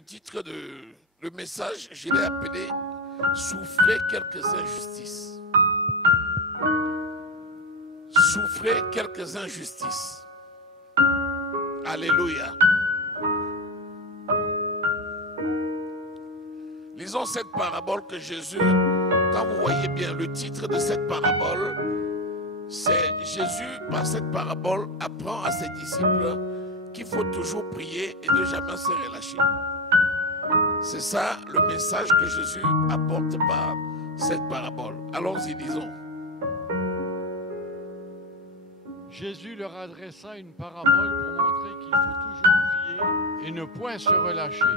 Le titre de le message, je l'ai appelé « Souffrez quelques injustices ». Souffrez quelques injustices. Alléluia. Lisons cette parabole que Jésus, quand vous voyez bien le titre de cette parabole, c'est Jésus, par cette parabole, apprend à ses disciples qu'il faut toujours prier et ne jamais se relâcher. C'est ça le message que Jésus apporte par cette parabole. Allons-y, lisons. Jésus leur adressa une parabole pour montrer qu'il faut toujours prier et ne point se relâcher.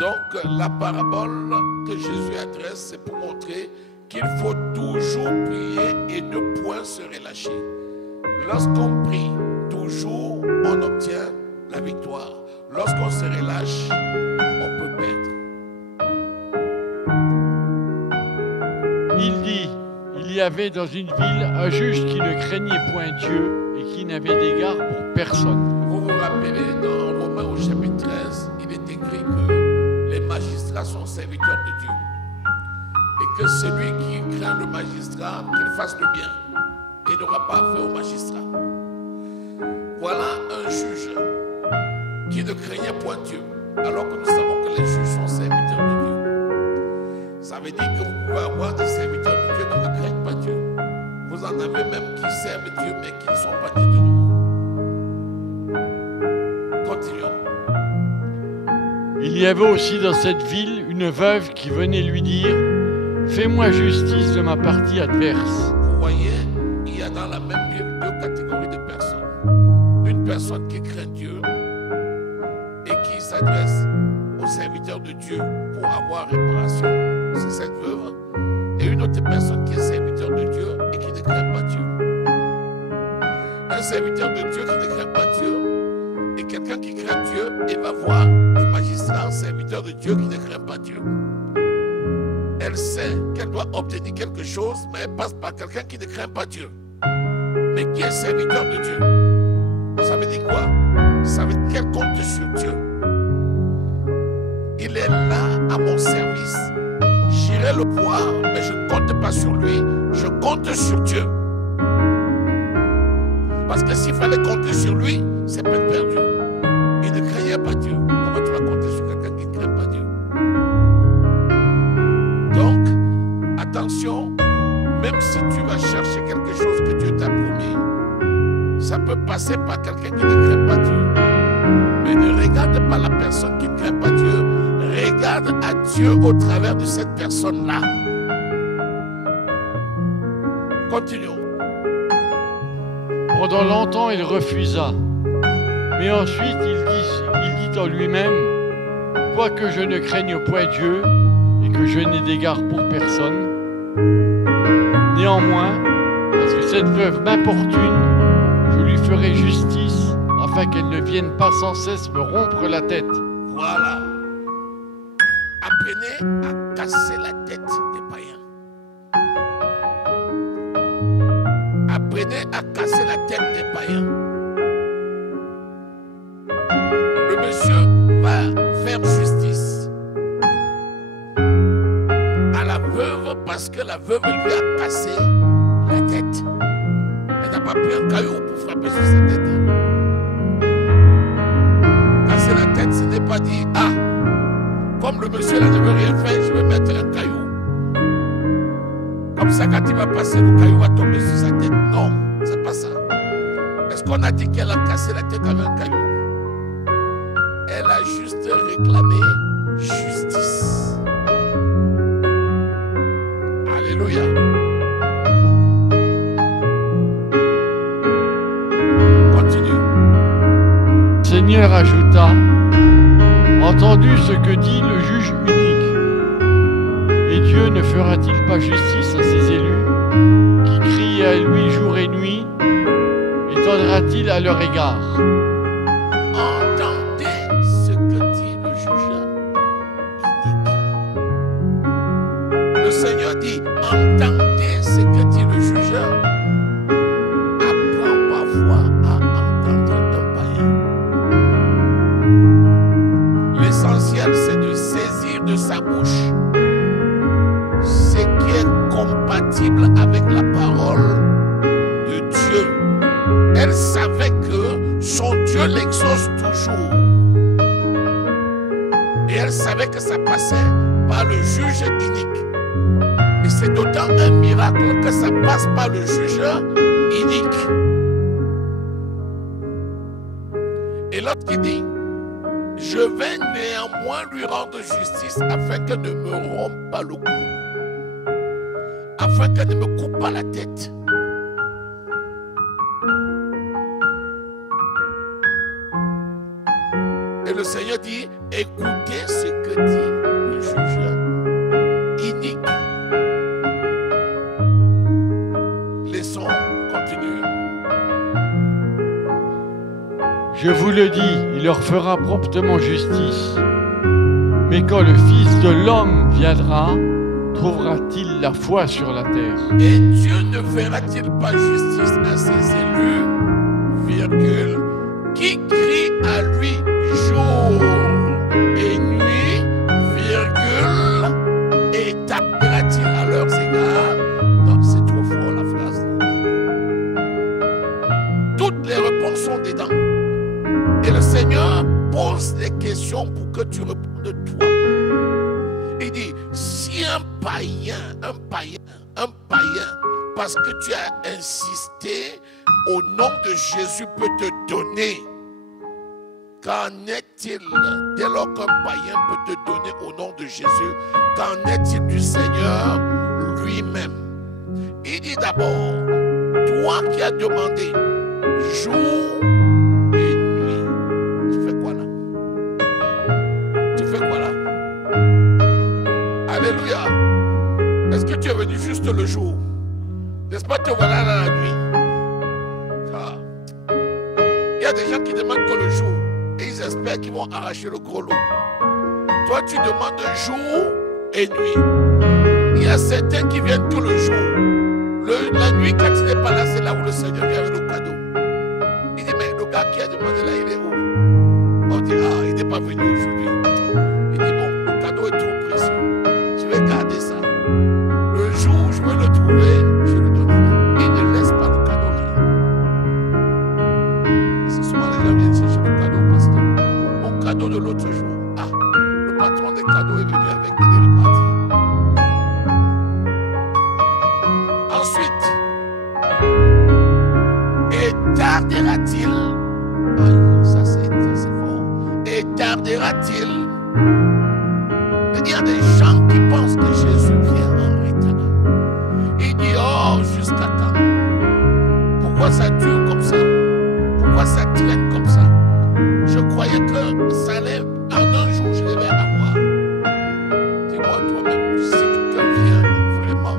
Donc, la parabole que Jésus adresse, c'est pour montrer qu'il faut toujours prier et ne point se relâcher. Lorsqu'on prie toujours, on obtient la victoire. Lorsqu'on se relâche, on peut perdre. Il dit, il y avait dans une ville un juge qui ne craignait point Dieu et qui n'avait d'égard pour personne. Vous vous rappelez, dans Romains au chapitre 13, il est écrit que les magistrats sont serviteurs de Dieu. Et que celui qui craint le magistrat, qu'il fasse le bien. Et n'aura pas affaire au magistrat. Voilà un juge qui ne craignait point Dieu, alors que nous savons que les juges sont serviteurs de Dieu. Ça veut dire que vous pouvez avoir des serviteurs de Dieu qui ne craignent pas Dieu. Vous en avez même qui servent Dieu, mais qui ne sont pas des de nous. Continuons. Il y avait aussi dans cette ville une veuve qui venait lui dire « Fais-moi justice de ma partie adverse. » Vous voyez, il y a dans la même ville deux catégories de personnes. Une personne qui craint Dieu et qui s'adresse aux serviteurs de Dieu pour avoir réparation, c'est cette veuve. Et une autre personne qui est serviteur de Dieu et qui ne craint pas Dieu. Un serviteur de Dieu qui ne craint pas Dieu et quelqu'un qui craint Dieu et va voir le magistrat, un serviteur de Dieu qui ne craint pas Dieu. Elle sait qu'elle doit obtenir quelque chose, mais elle passe par quelqu'un qui ne craint pas Dieu, mais qui est serviteur de Dieu. Ça veut dire quoi? Ça veut dire qu'elle compte sur Dieu. Il est là à mon service. J'irai le voir, mais je ne compte pas sur lui, je compte sur Dieu. Parce que s'il fallait compter sur lui, c'est peine perdue. Il ne craignait pas Dieu. Comment tu vas compter sur quelqu'un qui ne craint pas Dieu? Donc, attention, même si tu vas chercher quelque chose que Dieu t'a promis, ça peut passer par quelqu'un qui ne craint pas Dieu. Mais ne regarde pas la personne qui ne craint pas Dieu. Regarde à Dieu au travers de cette personne-là. Continuons. Pendant longtemps, il refusa. Mais ensuite, il dit en lui-même « Quoique je ne craigne point Dieu et que je n'ai d'égard pour personne, néanmoins, parce que cette veuve m'importune, je lui ferai justice afin qu'elle ne vienne pas sans cesse me rompre la tête. » Voilà. Apprenez à casser la tête des païens. Apprenez à casser la tête des païens. Le monsieur va faire justice à la veuve parce que la veuve lui a cassé la tête. Elle n'a pas pris un caillou pour frapper sur sa tête. Casser la tête, ce n'est pas dire « Ah, comme le monsieur là ne veut rien faire, je vais mettre un caillou. Comme ça, quand il va passer, le caillou va tomber sur sa tête. » Non, c'est pas ça. Est-ce qu'on a dit qu'elle a cassé la tête avec un caillou? Elle a juste réclamé justice. Alléluia. Continue. Le Seigneur ajouta « Entendu ce que dit le juge unique, et Dieu ne fera-t-il pas justice à ses élus, qui crient à lui jour et nuit, et tendra-t-il à leur égard? » Entendez ce que dit le juge unique. Le Seigneur dit, entendez ce que dit le juge. Apprends parfois à entendre un païen. L'essentiel, c'est de sa bouche ce qui est compatible avec la parole de Dieu. Elle savait que son Dieu l'exauce toujours. Et elle savait que ça passait par le juge unique. Et c'est d'autant un miracle que ça passe par le juge unique. Et l'autre qui dit, je vais néanmoins lui rendre justice afin qu'elle ne me rompe pas le cou, afin qu'elle ne me coupe pas la tête. Et le Seigneur dit, écoutez ce que dit le juge unique. Laissons continuer. Je vous le dis, il leur fera promptement justice. Mais quand le Fils de l'homme viendra, trouvera-t-il la foi sur la terre? Et Dieu ne fera-t-il pas justice à ses élus, virgule, qui crient à lui jour et nuit, virgule, et tapera-t-il à leurs égards? Non, c'est trop fort la phrase. Toutes les réponses sont dedans. Et le Seigneur pose des questions pour que tu répondes toi. Il dit, si un païen, parce que tu as insisté au nom de Jésus peut te donner, qu'en est-il dès lors qu'un païen peut te donner au nom de Jésus, qu'en est-il du Seigneur lui-même? Il dit d'abord, toi qui as demandé jour et nuit, tu fais quoi là? Tu fais quoi là? Alléluia. Est-ce que tu es venu juste le jour? N'est-ce pas te voilà là la nuit? Ah. Il y a des gens qui demandent que le jour et ils espèrent qu'ils vont arracher le gros lot. Toi tu demandes jour et nuit. Il y a certains qui viennent que le jour. La nuit quand il n'est pas là, c'est là où le Seigneur vient avec le cadeau. Il dit mais le gars qui a demandé là, il est où? On dit ah, il n'est pas venu aujourd'hui. Il dit bon, le cadeau est trop précieux. Je vais garder ça. Le jour où je veux le trouver, je le donnerai. Il ne laisse pas le cadeau là. C'est souvent les gens viennent chercher le cadeau parce que mon cadeau de l'autre jour, ah, le patron des cadeaux est venu avec, il est reparti. Ensuite, et tardera-t-il? Ça c'est fort. Et tardera-t-il? Il y a des gens qui pensent que Jésus vient en retard. Il dit, oh, jusqu'à quand? Pourquoi ça dure comme ça? Pourquoi ça traîne comme ça? Je croyais que ça allait, en un jour, je devais avoir. Dis-moi toi-même, si quelqu'un vient vraiment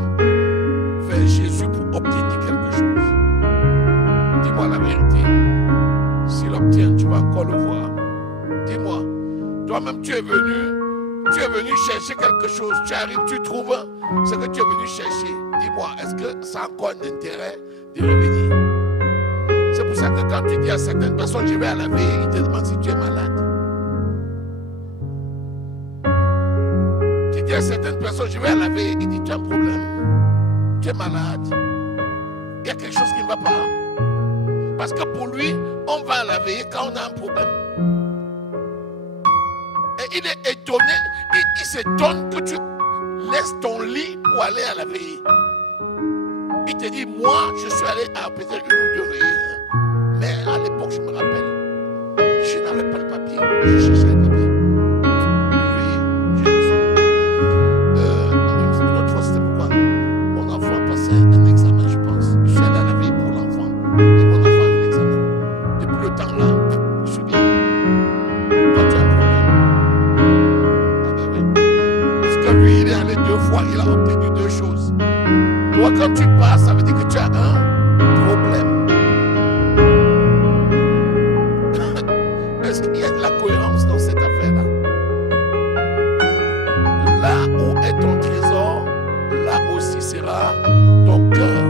vers Jésus pour obtenir quelque chose, dis-moi la vérité. S'il obtient, tu vas encore le voir. Dis-moi, toi-même, tu es venu chercher quelque chose, tu arrives, tu trouves ce que tu es venu chercher. Dis-moi, est-ce que ça a encore un intérêt de revenir? C'est pour ça que quand tu dis à certaines personnes, je vais à la veille, ils te demandent si tu es malade. Tu dis à certaines personnes, je vais à la veille, ils disent, tu as un problème, tu es malade. Il y a quelque chose qui ne va pas. Parce que pour lui, on va à la veille quand on a un problème. Et il est étonné, il s'étonne que tu laisses ton lit pour aller à la veille. Il te dit, moi, je suis allé à peut-être une ou deux veillées. Mais à l'époque, je me rappelle, je n'avais pas le papier. Je cherchais les papiers. Une autre fois, c'était pourquoi mon enfant passait un examen, je pense. Je suis allé à la veille pour l'enfant. Et mon enfant a eu l'examen. Depuis le temps là, je suis bien. Toi, tu as un problème. Ah ben oui. Parce que lui, il est allé 2 fois, il a obtenu 2 choses. Toi, quand tu passes, ça veut dire que tu as un problème. Est-ce qu'il y a de la cohérence dans cette affaire-là? Là où est ton trésor, là aussi sera ton cœur.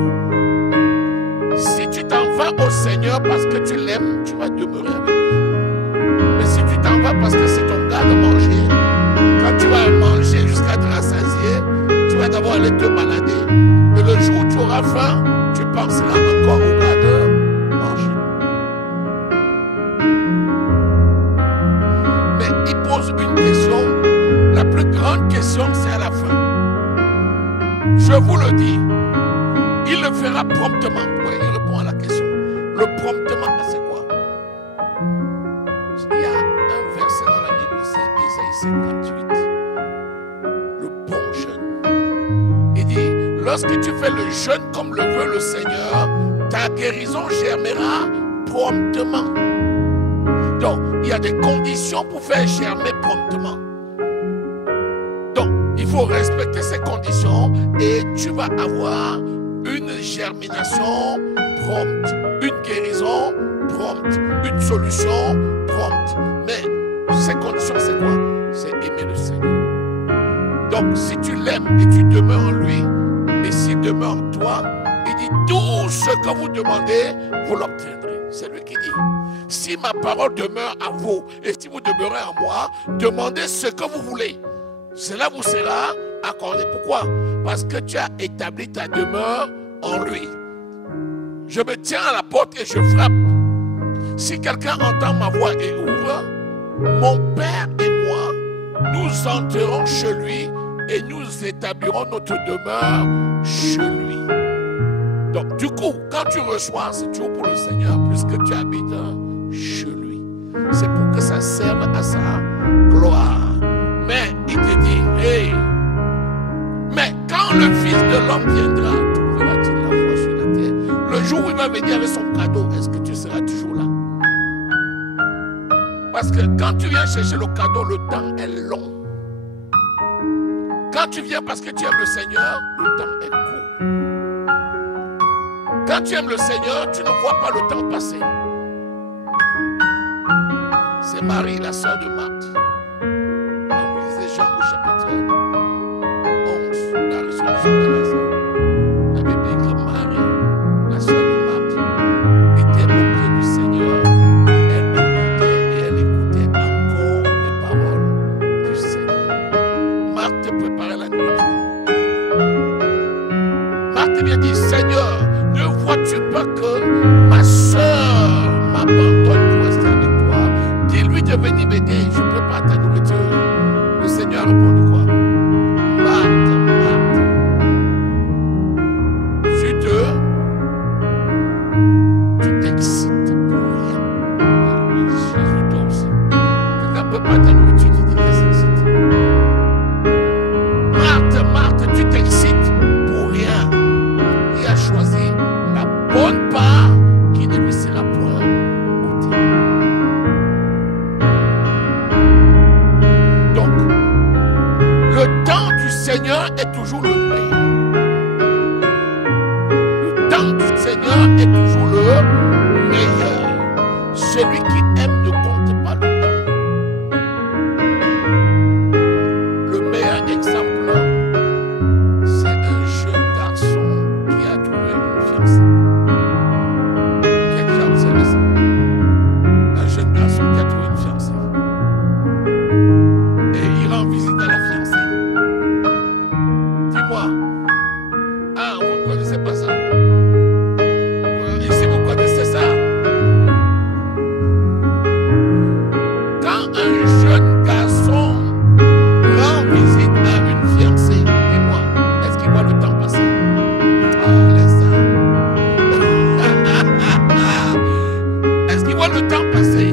Si tu t'en vas au Seigneur parce que tu l'aimes, tu vas demeurer avec lui. Mais si tu t'en vas parce que c'est ton gars de manger, quand tu vas manger, la fin, tu penseras encore au gars de manger. Mais il pose une question. La plus grande question, c'est à la fin. Je vous le dis, il le fera promptement. Oui, il répond à la question. Le promptement, c'est quoi? Il y a un verset dans la Bible, c'est Isaïe 58. Le bon jeûne. Il dit, lorsque tu fais le jeûne comme le veut le Seigneur, ta guérison germera promptement. Donc, il y a des conditions pour faire germer promptement. Donc, il faut respecter ces conditions et tu vas avoir une germination prompte, une guérison prompte, une solution prompte. Mais ces conditions, c'est quoi? C'est aimer le Seigneur. Donc, si tu l'aimes et tu demeures en lui, et s'il demeure en toi, il dit tout ce que vous demandez, vous l'obtiendrez. C'est lui qui dit. Si ma parole demeure à vous et si vous demeurez en moi, demandez ce que vous voulez. Cela vous sera accordé. Pourquoi? Parce que tu as établi ta demeure en lui. Je me tiens à la porte et je frappe. Si quelqu'un entend ma voix et ouvre, mon Père et moi, nous entrerons chez lui et nous établirons notre demeure chez lui. Donc du coup, quand tu reçois, c'est toujours pour le Seigneur, puisque tu habites chez lui. C'est pour que ça serve à sa gloire. Mais il te dit, hey, mais quand le Fils de l'homme viendra, trouvera-t-il la foi sur la terre? Le jour où il va venir avec son cadeau, est-ce que tu seras toujours là? Parce que quand tu viens chercher le cadeau, le temps est long. Quand tu viens parce que tu aimes le Seigneur, le temps est court. Quand tu aimes le Seigneur, tu ne vois pas le temps passer. C'est Marie, la sœur de Marthe. Quand vous lisez Jean au chapitre 11, la résurrection de Lazare, la Bible dit que Marie, la sœur de Marthe, était au pied du Seigneur. Elle écoutait et elle écoutait encore les paroles du Seigneur. Marthe préparait la nourriture. Marthe vient dire, Seigneur, ne vois-tu pas que ma sœur m'abandonne pour rester avec toi? Dis-lui de venir m'aider, je prépare ta nourriture. Le Seigneur a répondu quoi? Marthe, Marthe, tu t'excites pour rien. Jésus toi aussi. Quelqu'un prépare ta nourriture, tu dis qu'il s'excite. Marthe, Marthe, tu t'excites pour rien. Il a choisi la bonne part qui ne lui sera point ôtée. Donc, le temps du Seigneur est toujours le meilleur. Le temps du Seigneur est toujours le meilleur. Celui qui aime ne compte pas le temps. Le meilleur exemple, c'est un jeune garçon qui a trouvé une fiancée. Qui a déjà observé ça? Un jeune garçon qui a trouvé une fiancée. Et il rend visite à la fiancée. Dis-moi, ah, vous ne connaissez pas ça? Et si vous connaissez ça, quand un jeune garçon rend visite à une fiancée, dis-moi, est-ce qu'il voit le temps passer? Ah, laisse ça. Est-ce qu'il voit le temps passer?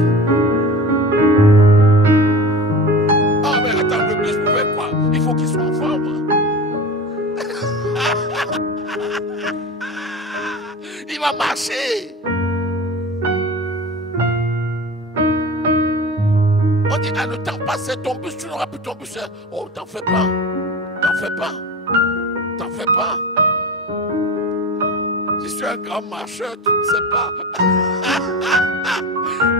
Ah, mais attends, le bus pouvait quoi? Il faut qu'il soit en forme. Il va marcher. On dit, ah, le temps passé, ton bus, tu n'auras plus ton bus. Oh, t'en fais pas. T'en fais pas. T'en fais pas. Si tu es un grand marcheur, tu ne sais pas.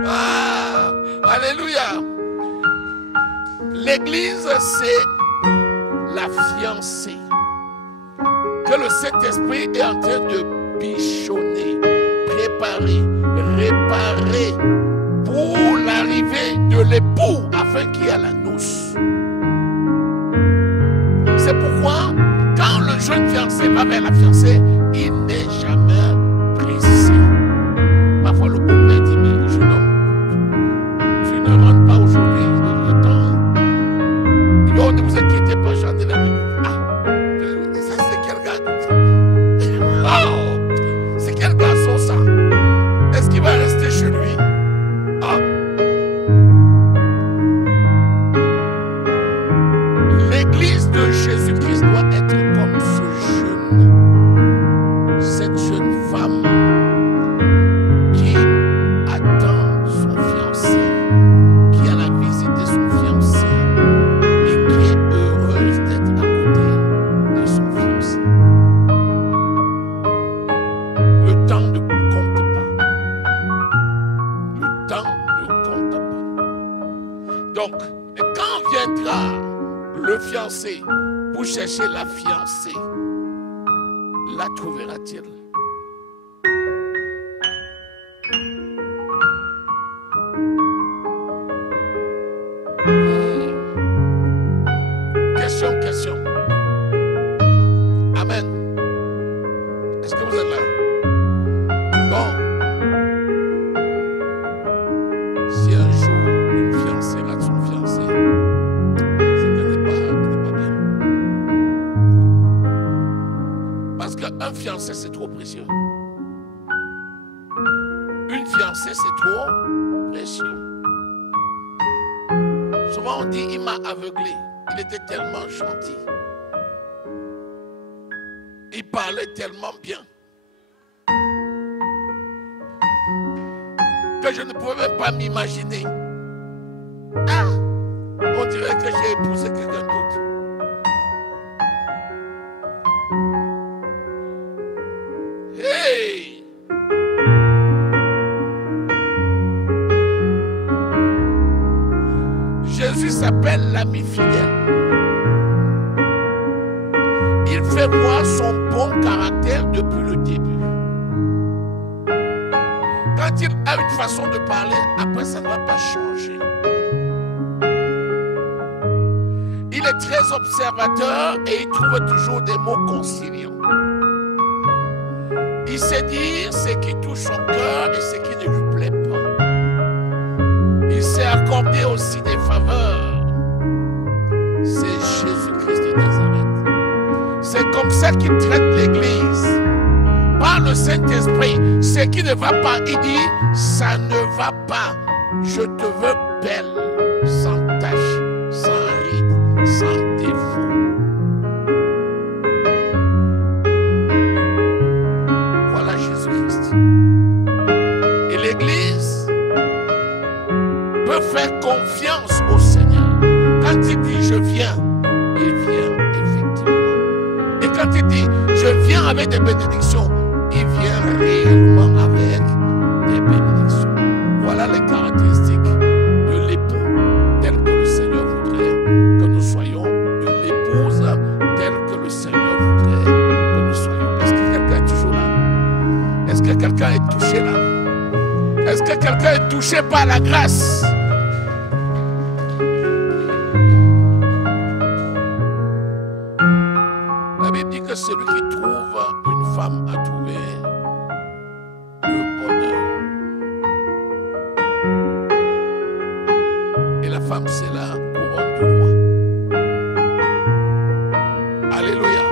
Ah, alléluia. L'église, c'est la fiancée que le Saint-Esprit est en train de bichonner, préparer, réparer pour l'arrivée de l'époux afin qu'il y ait la noce. C'est pourquoi quand le jeune fiancé va vers la fiancée, il Et quand viendra le fiancé pour chercher la fiancée, la trouvera-t-il? Question. Amen. Est-ce que vous êtes là? Bon. Si un jour une fiancée rate son fiancé, c'est qu'elle n'est pas bien. Parce qu'un fiancé, c'est trop précieux. Une fiancée, c'est trop précieux. Souvent on dit, il m'a aveuglé. Il était tellement gentil. Il parlait tellement bien que je ne pouvais même pas m'imaginer. Ah, on dirait que j'ai épousé quelqu'un d'autre. Hey! Jésus s'appelle l'ami fidèle. Il fait voir son bon caractère depuis le début. Quand il a une façon de parler, après ça ne va pas changer. Il est très observateur et il trouve toujours des mots conciliants. Il sait dire ce qui touche son cœur et ce qui ne lui plaît pas. Il sait accorder aussi des faveurs. C'est Jésus-Christ de Nazareth. C'est comme ça qu'il traite l'Église. Par le Saint-Esprit, ce qui ne va pas, il dit, ça ne va pas. Je te veux belle, sans tache, sans ride, sans défaut. Voilà Jésus-Christ. Et l'Église peut faire confiance au Seigneur. Quand il dit je viens, il vient effectivement. Et quand il dit je viens avec des bénédictions, il vient réellement avec des bénédictions. Voilà les caractéristiques de l'époux tel que le Seigneur voudrait que nous soyons, de l'épouse telle que le Seigneur voudrait que nous soyons. Est-ce que quelqu'un est toujours là? Est-ce que quelqu'un est touché là? Est-ce que quelqu'un est touché par la grâce? La Bible dit que celui qui trouve une femme a trouvé le bonheur. Et la femme, c'est la couronne du roi. Alléluia.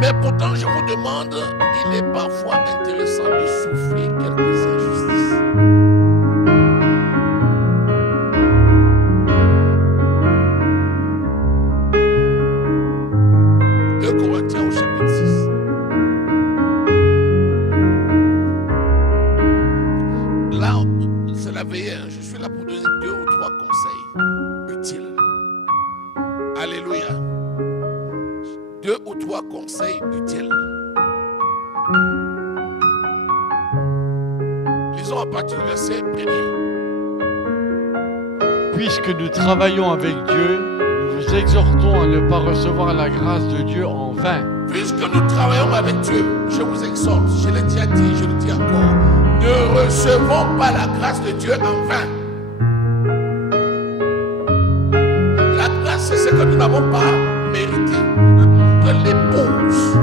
Mais pourtant, je vous demande, il est parfois intéressant de souffrir quelques injustices. 2 Corinthiens au chapitre 6. Là, c'est la veillée. Je suis là pour donner 2 ou 3 conseils utiles. Alléluia. 2 ou 3 conseils utiles. Lisons à partir du verset 1er. Puisque nous travaillons avec Dieu, nous vous exhortons à ne pas recevoir la grâce de Dieu en vain. Puisque nous travaillons avec Dieu, je vous exhorte, je l'ai déjà dit, je le dis encore, ne recevons pas la grâce de Dieu en vain. La grâce, c'est ce que nous n'avons pas mérité. Que l'épouse,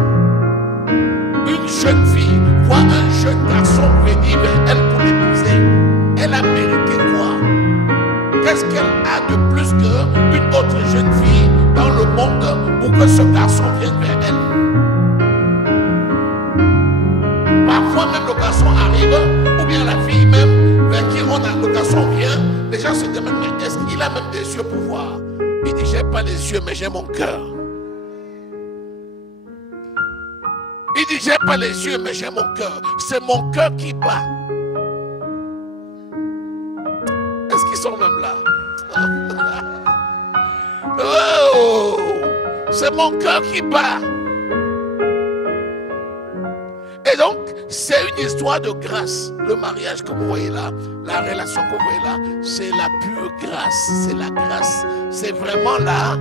une jeune fille, voit un jeune garçon venir vers elle pour l'épouser, elle a mérité quoi? Qu'est-ce qu'elle a de plus qu'une autre jeune fille dans le monde pour que ce garçon vienne vers elle? Parfois même le garçon arrive, ou bien la fille même vers qui le garçon vient, les gens se demandent, mais est-ce qu'il a même des yeux pour voir? Il dit, j'ai pas les yeux, mais j'ai mon cœur. Il dit, j'ai pas les yeux, mais j'ai mon cœur. C'est mon cœur qui bat. Est-ce qu'ils sont même là? Oh, c'est mon cœur qui bat. Et donc, C'est une histoire de grâce. Le mariage que vous voyez là, la relation que vous voyez là, c'est la pure grâce. C'est la grâce. C'est vraiment la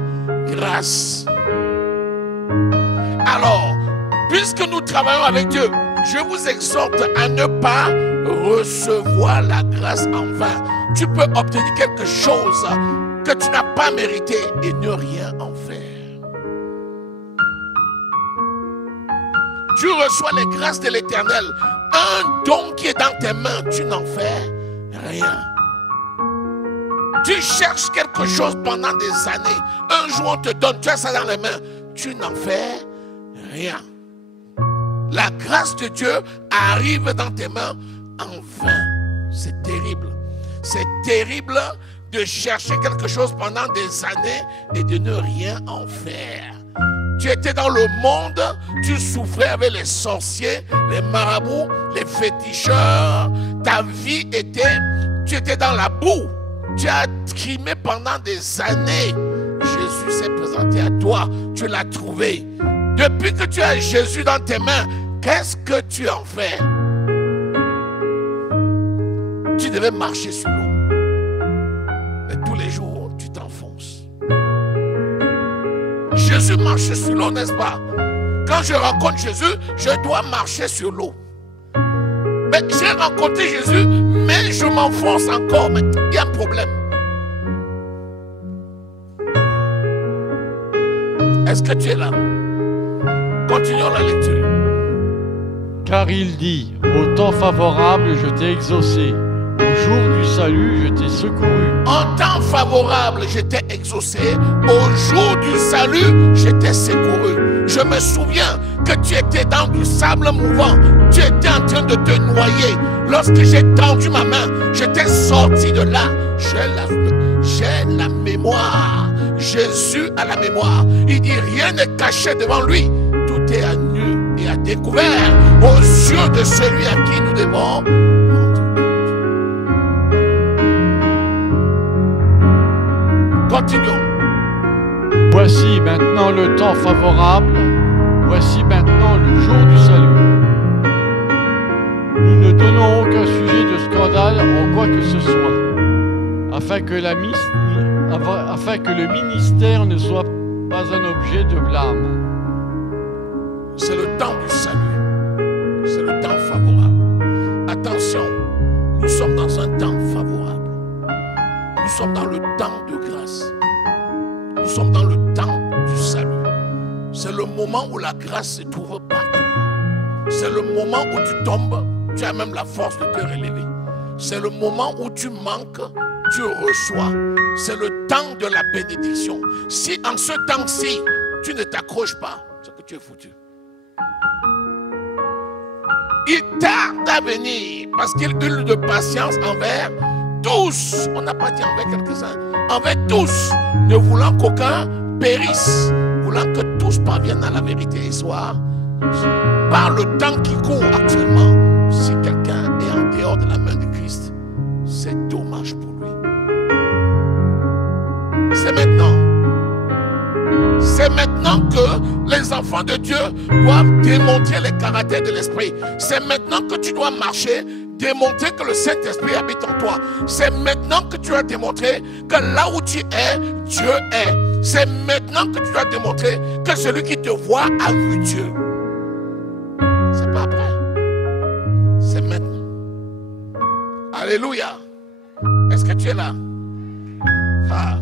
grâce. Alors, puisque nous travaillons avec Dieu, je vous exhorte à ne pas recevoir la grâce en vain. Tu peux obtenir quelque chose que tu n'as pas mérité et ne rien en faire. Tu reçois les grâces de l'Éternel. Un don qui est dans tes mains, tu n'en fais rien. Tu cherches quelque chose pendant des années. Un jour on te donne, tu as ça dans les mains. Tu n'en fais rien. La grâce de Dieu arrive dans tes mains en vain. C'est terrible. C'est terrible de chercher quelque chose pendant des années et de ne rien en faire. Tu étais dans le monde, tu souffrais avec les sorciers, les marabouts, les féticheurs. Ta vie était, tu étais dans la boue. Tu as trimé pendant des années. Jésus s'est présenté à toi, tu l'as trouvé. Depuis que tu as Jésus dans tes mains, qu'est-ce que tu en fais? Tu devais marcher sur l'eau. Mais tous les jours, tu t'enfonces. Jésus marche sur l'eau, n'est-ce pas? Quand je rencontre Jésus, je dois marcher sur l'eau. Mais j'ai rencontré Jésus, mais je m'enfonce encore. Mais il y a un problème. Est-ce que tu es là? Continuons la lecture. Car il dit, au temps favorable, je t'ai exaucé. Au jour du salut, je t'ai secouru. En temps favorable, je t'ai exaucé. Au jour du salut, je t'ai secouru. Je me souviens que tu étais dans du sable mouvant. Tu étais en train de te noyer. Lorsque j'ai tendu ma main, je t'ai sorti de là. J'ai la mémoire. Jésus a la mémoire. Il dit rien n'est caché devant lui. Tout est à nu et à découvert aux yeux de celui à qui nous devons rendre compte. Continuons. Voici maintenant le temps favorable. Voici maintenant le jour du salut. Nous ne donnons aucun sujet de scandale en quoi que ce soit, afin que le ministère ne soit pas un objet de blâme. C'est le temps du salut. C'est le temps favorable. Attention, nous sommes dans un temps favorable. Nous sommes dans le temps de grâce. Nous sommes dans le temps du salut. C'est le moment où la grâce se trouve partout. C'est le moment où tu tombes, tu as même la force de te relever. C'est le moment où tu manques, tu reçois. C'est le temps de la bénédiction. Si en ce temps-ci, tu ne t'accroches pas, c'est que tu es foutu. Il tarde à venir parce qu'il eut de patience envers tous. On n'a pas dit envers quelques-uns. Envers tous, ne voulant qu'aucun périsse, voulant que tous parviennent à la vérité et soient. Par le temps qui court actuellement, si quelqu'un est en dehors de la main de Christ, c'est dommage pour lui. C'est maintenant. C'est maintenant que les enfants de Dieu doivent démontrer les caractères de l'Esprit. C'est maintenant que tu dois marcher, démontrer que le Saint-Esprit habite en toi. C'est maintenant que tu dois démontrer que là où tu es, Dieu est. C'est maintenant que tu dois démontrer que celui qui te voit a vu Dieu. C'est pas après. C'est maintenant. Alléluia. Est-ce que tu es là? Ah.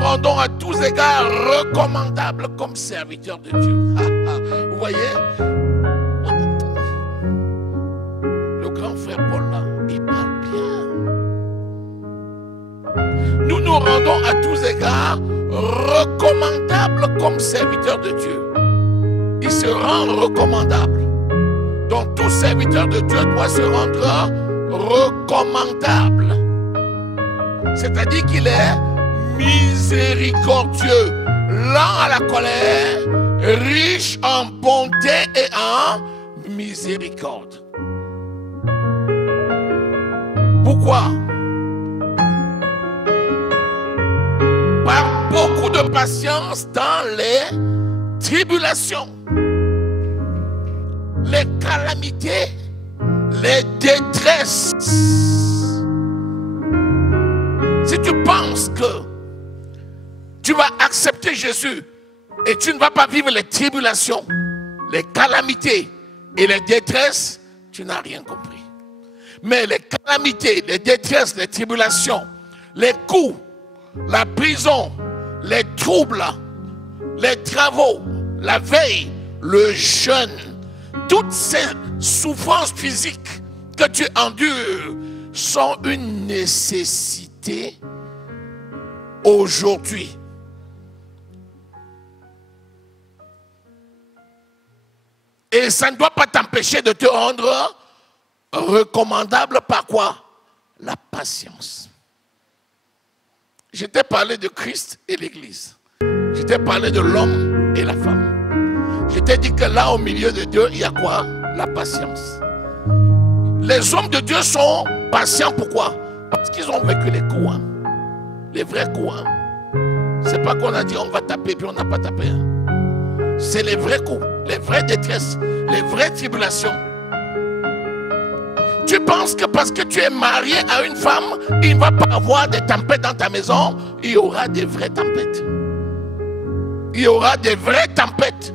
Rendons à tous égards recommandables comme serviteurs de Dieu. Vous voyez, le grand frère Paul là, il parle bien. Nous nous rendons à tous égards recommandables comme serviteurs de Dieu. Il se rend recommandable. Donc tout serviteur de Dieu doit se rendre recommandable. C'est-à-dire qu'il est miséricordieux, lent à la colère, riche en bonté et en miséricorde. beaucoup de patience dans les tribulations, les calamités, les détresses. Si tu penses que tu vas accepter Jésus et tu ne vas pas vivre les tribulations, les calamités et les détresses, tu n'as rien compris. Mais les calamités, les détresses, les tribulations, les coups, la prison, les troubles, les travaux, la veille, le jeûne, toutes ces souffrances physiques que tu endures sont une nécessité aujourd'hui. Et ça ne doit pas t'empêcher de te rendre recommandable par quoi? La patience. Je t'ai parlé de Christ et l'Église. Je t'ai parlé de l'homme et la femme. Je t'ai dit que là, au milieu de Dieu, il y a quoi? La patience. Les hommes de Dieu sont patients. Pourquoi? Parce qu'ils ont vécu les coups. Hein. Les vrais coups. Hein. C'est pas qu'on a dit on va taper puis on n'a pas tapé. Hein. C'est les vrais coups, les vraies détresses, les vraies tribulations. Tu penses que parce que tu es marié à une femme, il ne va pas avoir des tempêtes dans ta maison? Il y aura des vraies tempêtes. Il y aura des vraies tempêtes.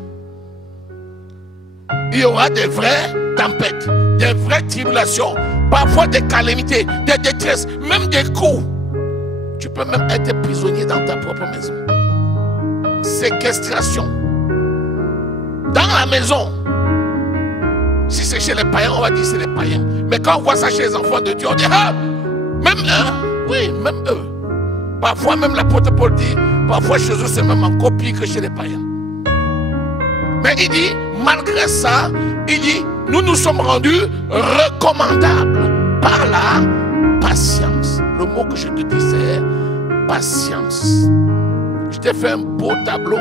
Il y aura des vraies tempêtes, des vraies tribulations, parfois des calamités, des détresses, même des coups. Tu peux même être prisonnier dans ta propre maison. Séquestration. Dans la maison. Si c'est chez les païens, on va dire c'est les païens. Mais quand on voit ça chez les enfants de Dieu, on dit ah, même eux. Oui, même eux. Parfois même l'apôtre Paul dit, parfois chez eux c'est même en copie que chez les païens. Mais il dit, malgré ça, il dit, nous nous sommes rendus recommandables par la patience. Le mot que je te dis c'est patience. Je t'ai fait un beau tableau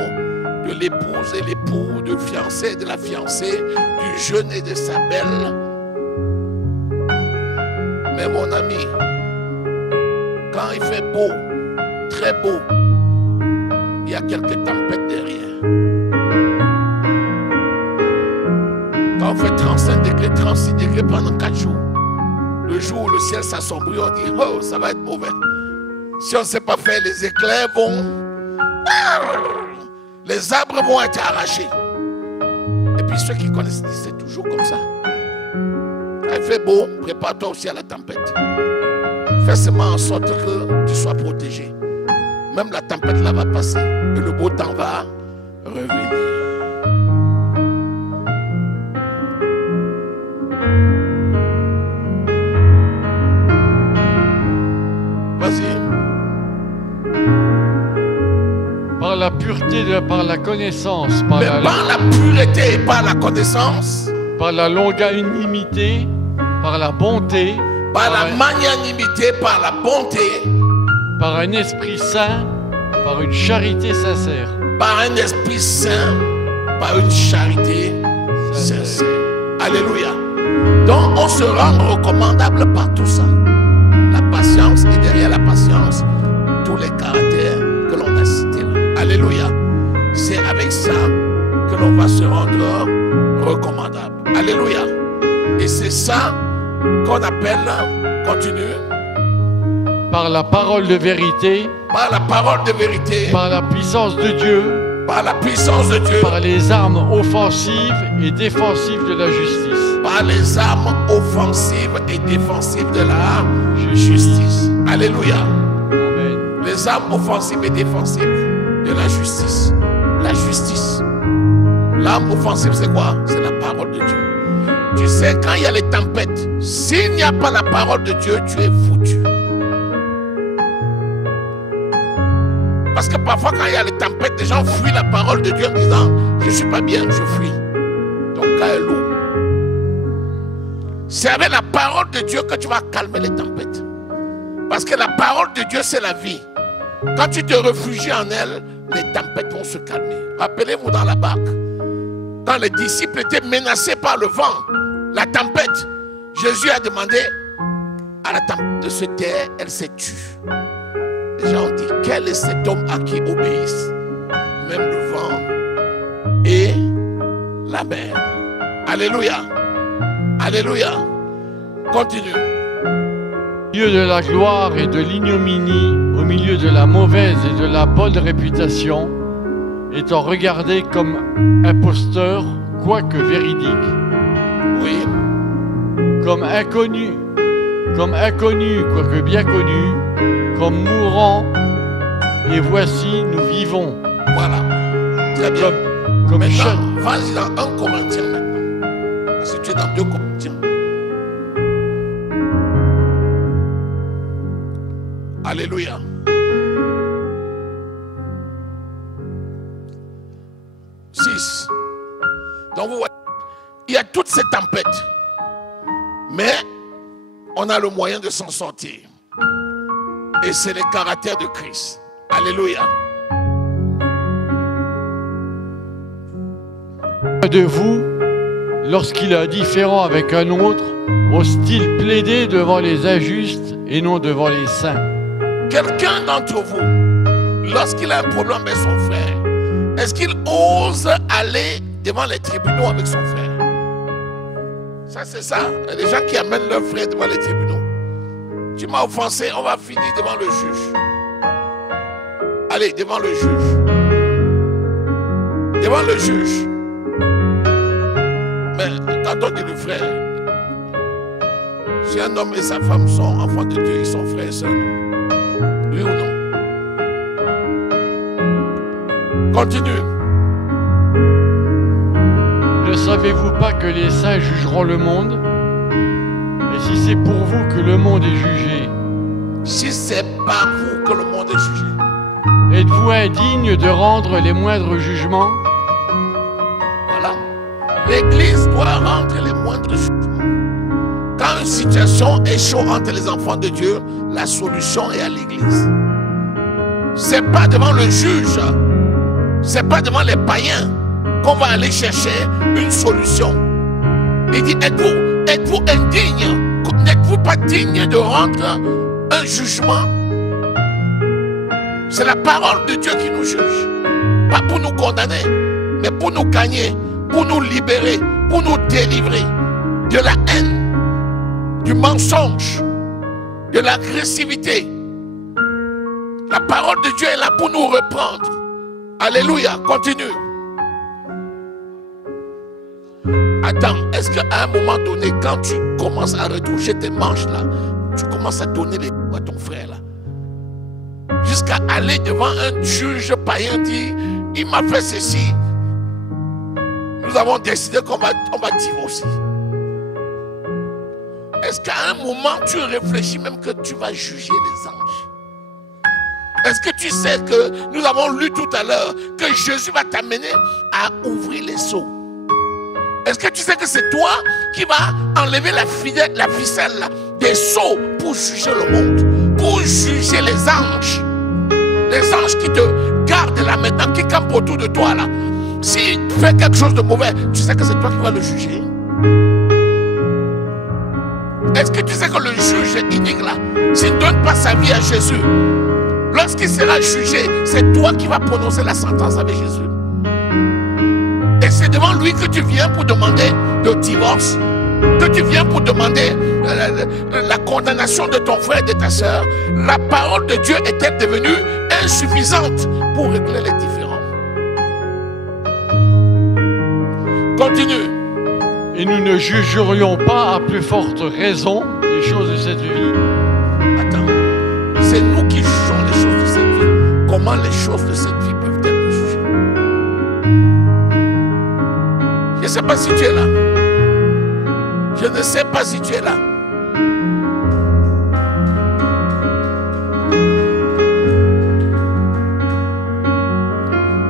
de l'épouse et l'époux, du fiancé et de la fiancée, du jeune et de sa belle. Mais mon ami, quand il fait beau, très beau, il y a quelques tempêtes derrière. Quand on fait 35 degrés, 36 degrés pendant 4 jours, le jour où le ciel s'assombrit, on dit oh, ça va être mauvais. Si on ne sait pas faire, les éclairs vont... Les arbres vont être arrachés. Et puis ceux qui connaissent disent c'est toujours comme ça. Quand il fait beau, prépare-toi aussi à la tempête. Fais seulement en sorte que tu sois protégé. Même la tempête là va passer. Et le beau temps va revenir. Vas-y. Par la pureté, par la connaissance, par la pureté et par la connaissance, par la longanimité, par la bonté, par la magnanimité, par la bonté, par un esprit saint, par une charité sincère. Par un esprit saint, par une charité sincère. Alléluia. Donc on se rend recommandable par tout ça. La patience et derrière la patience, tous les caractères que l'on a cités là. Alléluia. C'est avec ça que l'on va se rendre recommandable. Alléluia. Et c'est ça qu'on appelle, continue. Par la parole de vérité. Par la parole de vérité. Par la puissance de Dieu. Par la puissance de Dieu. Par les armes offensives et défensives de la justice. Par les armes offensives et défensives de la justice. Alléluia. Amen. Les armes offensives et défensives de la justice. La justice. L'arme offensive, c'est quoi? C'est la parole de Dieu. Tu sais, quand il y a les tempêtes, s'il n'y a pas la parole de Dieu, tu es foutu. Parce que parfois, quand il y a les tempêtes, les gens fuient la parole de Dieu en disant je ne suis pas bien, je fuis. Ton cas est lourd. C'est avec la parole de Dieu que tu vas calmer les tempêtes. Parce que la parole de Dieu, c'est la vie. Quand tu te réfugies en elle, les tempêtes vont se calmer. Rappelez-vous dans la barque, quand les disciples étaient menacés par le vent, la tempête, Jésus a demandé à la tempête de se taire, elle s'est tue. Les gens ont dit, quel est cet homme à qui obéissent même le vent et la mer? Alléluia. Alléluia. Continue. Au milieu de la gloire et de l'ignominie, au milieu de la mauvaise et de la bonne réputation, étant regardé comme imposteur, quoique véridique. Oui. Comme inconnu, quoique bien connu, comme mourant, et voici, nous vivons. Voilà. Très bien. Comme maintenant, vas-y dans 1 Corinthiens maintenant. Parce que tu es dans 2 Corinthiens. Alléluia. Donc vous voyez, il y a toutes ces tempêtes. Mais on a le moyen de s'en sortir. Et c'est le caractère de Christ. Alléluia. De vous, lorsqu'il est différent avec un autre, ose-t-il plaider devant les injustes et non devant les saints? Quelqu'un d'entre vous, lorsqu'il a un problème avec son frère, est-ce qu'il ose aller devant les tribunaux avec son frère? Ça, c'est ça. Il y a des gens qui amènent leur frère devant les tribunaux. Tu m'as offensé, on va finir devant le juge. Allez, devant le juge. Devant le juge. Mais quand on dit le frère, si un homme et sa femme sont enfants de Dieu, ils sont frères et sœurs. Oui ou non? Continue. Ne savez-vous pas que les saints jugeront le monde? Et si c'est pour vous que le monde est jugé, si c'est par vous que le monde est jugé, êtes-vous indigne de rendre les moindres jugements? Voilà. L'Église doit rendre les moindres jugements. Quand une situation est chaude entre les enfants de Dieu, la solution est à l'Église. C'est pas devant le juge, c'est pas devant les païens qu'on va aller chercher une solution. Il dit, êtes-vous indigne? N'êtes-vous pas digne de rendre un jugement? C'est la parole de Dieu qui nous juge. Pas pour nous condamner, mais pour nous gagner, pour nous libérer, pour nous délivrer de la haine, du mensonge, de l'agressivité. La parole de Dieu est là pour nous reprendre. Alléluia, continue. Attends, est-ce qu'à un moment donné, quand tu commences à retoucher tes manches là, tu commences à donner les coups à ton frère là, jusqu'à aller devant un juge païen dire, il m'a fait ceci, nous avons décidé qu'on va divorcer. Est-ce qu'à un moment tu réfléchis même que tu vas juger les anges? Est-ce que tu sais que nous avons lu tout à l'heure que Jésus va t'amener à ouvrir les seaux? Est-ce que tu sais que c'est toi qui vas enlever la ficelle des seaux pour juger le monde, pour juger les anges? Les anges qui te gardent là maintenant, qui campent autour de toi là. S'il fait quelque chose de mauvais, tu sais que c'est toi qui vas le juger. Est-ce que tu sais que le juge inique là, s'il ne donne pas sa vie à Jésus, lorsqu'il sera jugé, c'est toi qui vas prononcer la sentence avec Jésus. Et c'est devant lui que tu viens pour demander le divorce, que tu viens pour demander la condamnation de ton frère et de ta soeur. La parole de Dieu était devenue insuffisante pour régler les différends. Continue. Et nous ne jugerions pas à plus forte raison les choses de cette vie. Attends, c'est nous qui jugeons les choses de cette vie. Comment les choses de cette vie peuvent-elles nous juger? Je ne sais pas si tu es là. Je ne sais pas si tu es là.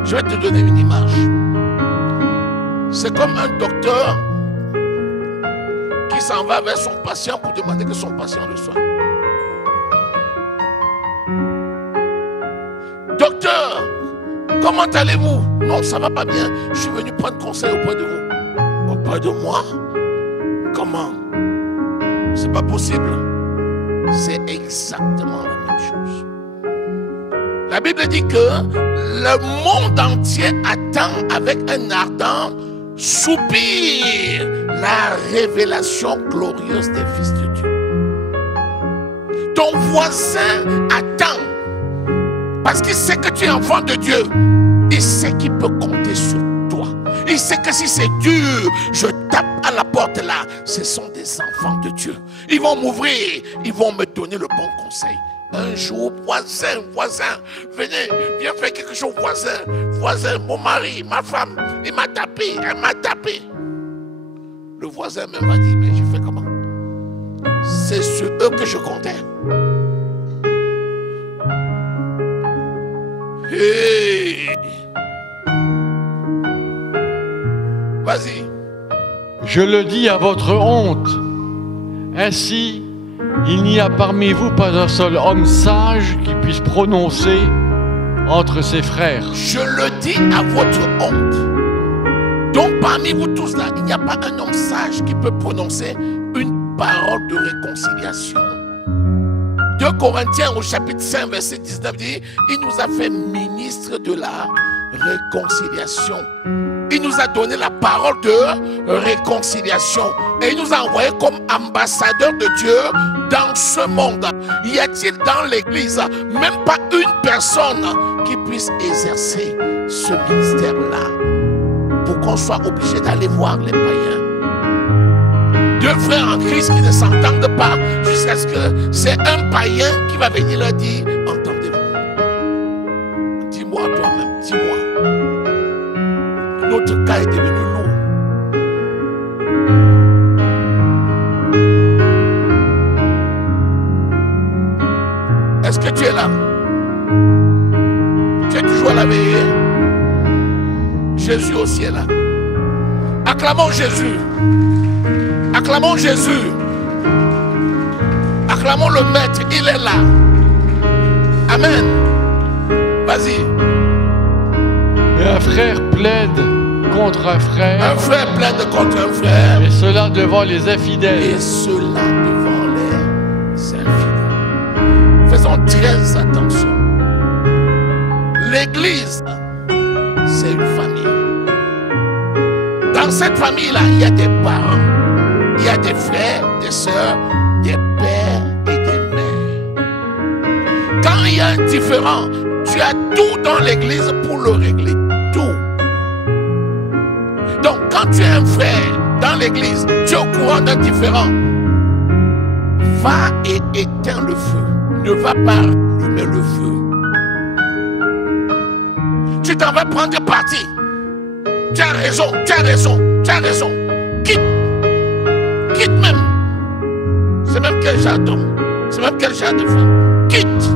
Je vais te donner une image. C'est comme un docteur qui s'en va vers son patient pour demander que son patient le soigne. Docteur, comment allez-vous? Non, ça va pas bien. Je suis venu prendre conseil auprès de vous. Auprès de moi? Comment? C'est pas possible. C'est exactement la même chose. La Bible dit que le monde entier attend avec un ardent soupir la révélation glorieuse des fils de Dieu. Ton voisin attend parce qu'il sait que tu es enfant de Dieu. Il sait qu'il peut compter sur toi. Il sait que si c'est dur, je tape à la porte là. Ce sont des enfants de Dieu. Ils vont m'ouvrir, ils vont me donner le bon conseil. Un jour, voisin, venez, viens faire quelque chose, voisin, mon mari, ma femme, il m'a tapé, elle m'a tapé. Le voisin même m'a dit, mais je fais comment? C'est sur eux que je comptais. Hey. Vas-y. Je le dis à votre honte. Ainsi, il n'y a parmi vous pas un seul homme sage qui puisse prononcer entre ses frères. Je le dis à votre honte. Donc parmi vous tous là, il n'y a pas un homme sage qui peut prononcer une parole de réconciliation. 2 Corinthiens au chapitre 5 verset 19 dit, il nous a fait ministre de la réconciliation. Il nous a donné la parole de réconciliation et il nous a envoyé comme ambassadeurs de Dieu dans ce monde. Y a-t-il dans l'église même pas une personne qui puisse exercer ce ministère-là pour qu'on soit obligé d'aller voir les païens? 2 frères en Christ qui ne s'entendent pas jusqu'à ce que c'est un païen qui va venir leur dire, entendez-vous? Dis-moi toi-même, dis-moi. Notre cas est devenu lourd. Est-ce que tu es là? Tu es toujours à la veillée? Jésus aussi est là. Acclamons Jésus. Acclamons Jésus. Acclamons le Maître. Il est là. Amen. Vas-y. Mais un frère plaide contre un frère. Un frère plaide contre un frère. Et cela devant les infidèles. Et cela devant les infidèles. Faisons très attention. L'église, c'est une famille. Dans cette famille-là, il y a des parents, il y a des frères, des sœurs, des pères et des mères. Quand il y a un différend, tu as tout dans l'église pour le régler. Tout. Donc, quand tu es un frère dans l'église, tu es au courant d'un différend, va et éteins le feu. Ne va pas allumer le feu. Tu t'en vas prendre parti. Tu as raison, tu as raison, tu as raison. Quitte. Quitte même. C'est même quel genre d'homme. C'est même quel genre de femme. Quitte.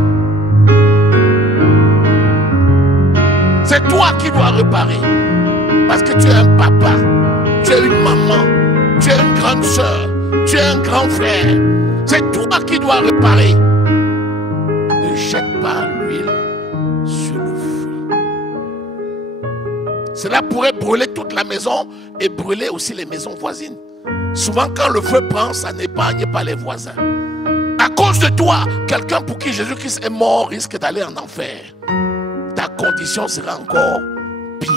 C'est toi qui dois réparer. Parce que tu es un papa. Tu es une maman. Tu es une grande soeur. Tu es un grand frère. C'est toi qui dois réparer. Ne jette pas l'huile sur le feu. Cela pourrait brûler toute la maison et brûler aussi les maisons voisines. Souvent quand le feu prend, ça n'épargne pas les voisins. À cause de toi, quelqu'un pour qui Jésus-Christ est mort risque d'aller en enfer. Ta condition sera encore pire.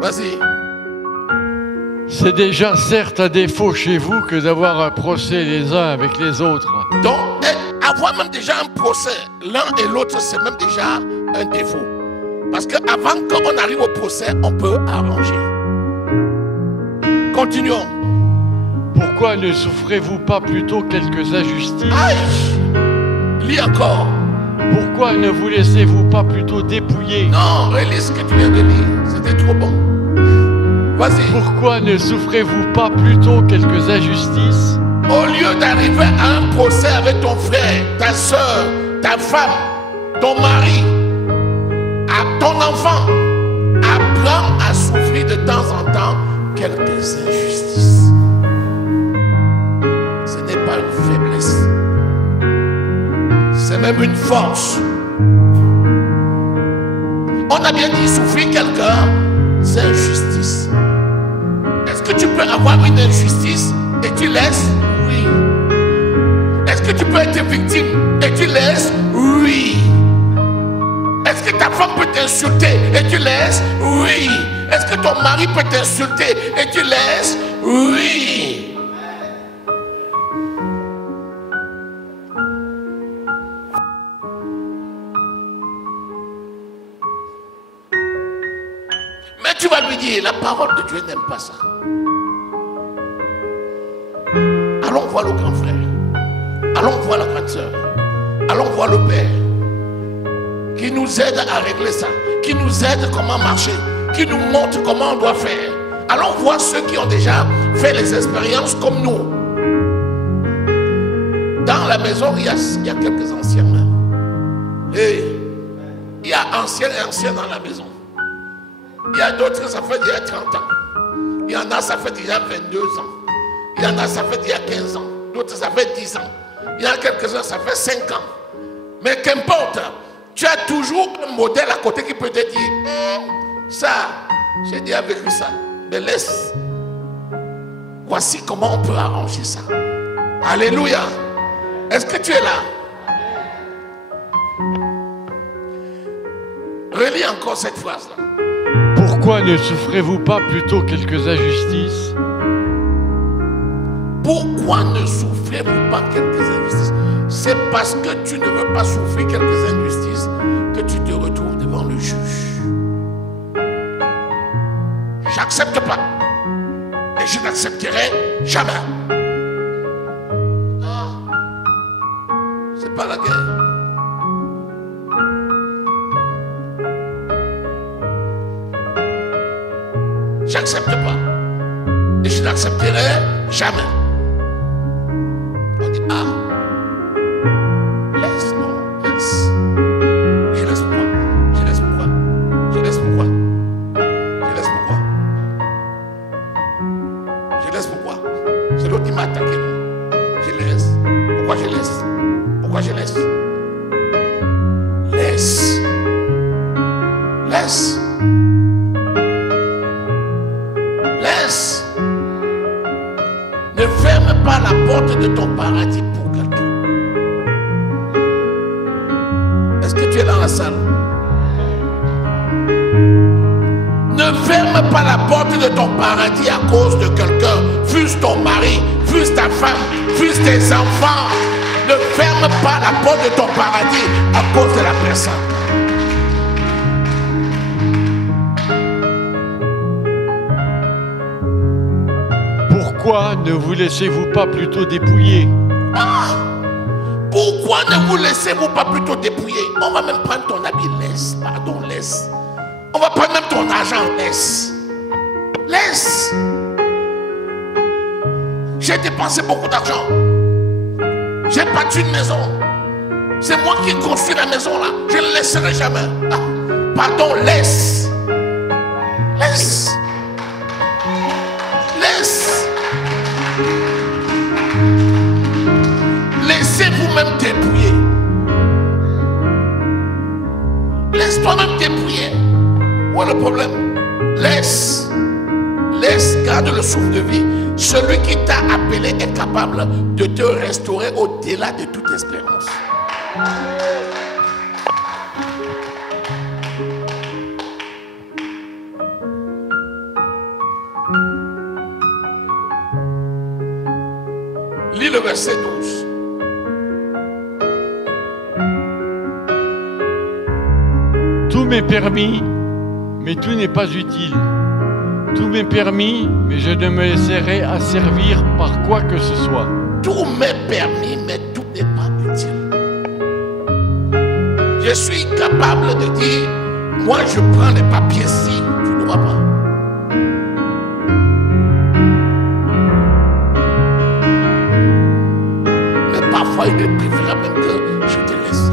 Vas-y. C'est déjà certes un défaut chez vous que d'avoir un procès les uns avec les autres. Donc, avoir même déjà un procès, l'un et l'autre, c'est même déjà un défaut. Parce qu'avant qu'on arrive au procès, on peut arranger. Continuons. Pourquoi ne souffrez-vous pas plutôt quelques injustices? Aïe! Lis encore. Pourquoi ne vous laissez-vous pas plutôt dépouiller? Non, relis ce que tu viens de lire. C'était trop bon. Vas-y. Pourquoi ne souffrez-vous pas plutôt quelques injustices? Au lieu d'arriver à un procès avec ton frère, ta soeur, ta femme, ton mari, à ton enfant, apprends à souffrir de temps en temps quelques injustices. Ce n'est pas une faiblesse. C'est même une force. On a bien dit souffrir quelqu'un, c'est injustice. Est-ce que tu peux avoir une injustice et tu laisses? Oui. Est-ce que tu peux être victime et tu laisses? Oui. Est-ce que ta femme peut t'insulter et tu laisses? Oui. Est-ce que ton mari peut t'insulter et tu laisses? Oui. Mais tu vas lui dire, la parole de Dieu n'aime pas ça. Allons voir le grand frère. Allons voir la grande soeur. Allons voir le père. Qui nous aide à régler ça. Qui nous aide comment marcher. Qui nous montre comment on doit faire. Allons voir ceux qui ont déjà fait les expériences comme nous. Dans la maison, il y a quelques anciens. Et il y a anciens et anciens dans la maison. Il y a d'autres, ça fait déjà 30 ans. Il y en a, ça fait déjà 22 ans. Il y en a, ça fait déjà 15 ans. D'autres, ça fait 10 ans. Il y en a quelques-uns, ça fait 5 ans. Mais qu'importe, tu as toujours un modèle à côté qui peut te dire, ça, j'ai déjà vécu ça. Mais laisse. Voici comment on peut arranger ça. Alléluia. Est-ce que tu es là? Relis encore cette phrase-là. Pourquoi ne souffrez-vous pas plutôt quelques injustices? Pourquoi ne souffrez-vous pas quelques injustices? C'est parce que tu ne veux pas souffrir quelques injustices que tu te retrouves devant le juge. J'accepte pas. Et je n'accepterai jamais. Ah, c'est pas la guerre. J'accepte pas. Et je n'accepterai jamais. On dit, ah, laisse, non, laisse. Je laisse pourquoi? Je laisse pourquoi? Je laisse pourquoi? Je laisse pourquoi? Je laisse pourquoi? C'est l'autre qui m'a attaqué. Je laisse. Pourquoi je laisse? Pourquoi je laisse? Laisse. Laisse. Laisse. Ne ferme pas la porte de ton paradis pour quelqu'un. Est-ce que tu es dans la salle? Ne ferme pas la porte de ton paradis à cause de quelqu'un. Fût-ce ton mari, fût-ce ta femme, fût-ce tes enfants. Ne ferme pas la porte de ton paradis à cause de la personne. Pourquoi ne vous laissez-vous pas plutôt dépouiller? Ah, pourquoi ne vous laissez-vous pas plutôt dépouiller? On va même prendre ton habit, laisse. Pardon, laisse. On va prendre même ton argent, laisse. Laisse. J'ai dépensé beaucoup d'argent. J'ai bâti une maison. C'est moi qui ai construit la maison là. Je ne laisserai jamais. Ah, pardon, laisse. Laisse. Laisse. Laissez vous-même dépouiller. Laisse toi-même dépouiller. Où est le problème? Laisse. Laisse, garde le souffle de vie. Celui qui t'a appelé est capable de te restaurer au-delà de toute espérance. Lis le verset 12. Tout m'est permis, mais tout n'est pas utile. Tout m'est permis, mais je ne me laisserai asservir par quoi que ce soit. Tout m'est permis, mais tout n'est pas utile. Je suis capable de dire, moi je prends les papiers si tu ne vois pas. Mais parfois il est préférable même que je te laisse.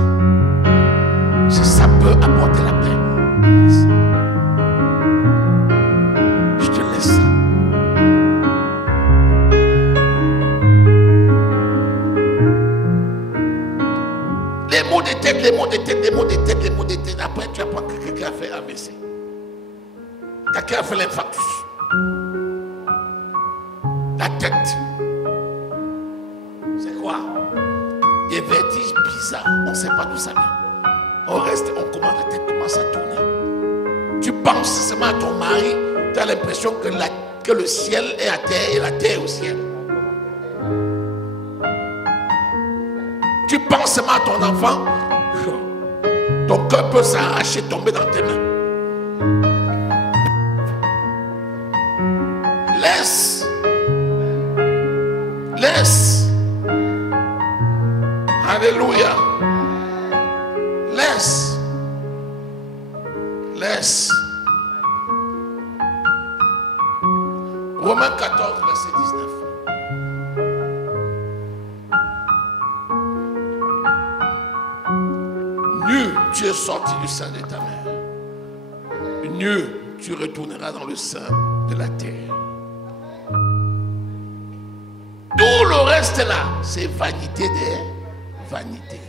Si ça peut apporter la paix. Je te laisse. Les mots de tête, les mots de tête, les mots de tête, les mots de tête. Après, tu apprends que quelqu'un a fait AVC. Quelqu'un a fait l'infarctus. La tête. C'est quoi? bizarre. On ne sait pas d'où ça vient. On reste, on commence, la tête commence à tourner. Tu penses seulement à ton mari, tu as l'impression que le ciel est à terre et la terre est au ciel. Tu penses seulement à ton enfant, ton cœur peut s'arracher, tomber dans tes mains. Laisse. Alléluia. Laisse. Romains 14, verset 19. Nu, tu es sorti du sein de ta mère. Nu, tu retourneras dans le sein de la terre. Tout le reste là, c'est vanité des vanités.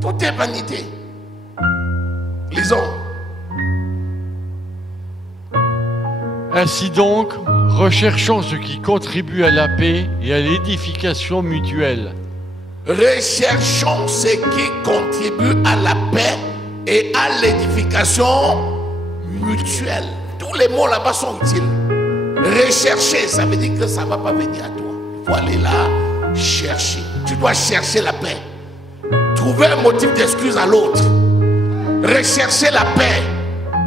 Tout est vanité. Lisons. Ainsi donc, recherchons ce qui contribue à la paix et à l'édification mutuelle. Recherchons ce qui contribue à la paix et à l'édification mutuelle. Tous les mots là-bas sont utiles. Rechercher, ça veut dire que ça ne va pas venir à toi. Il faut aller là, chercher. Tu dois chercher la paix. Trouver un motif d'excuse à l'autre. Rechercher la paix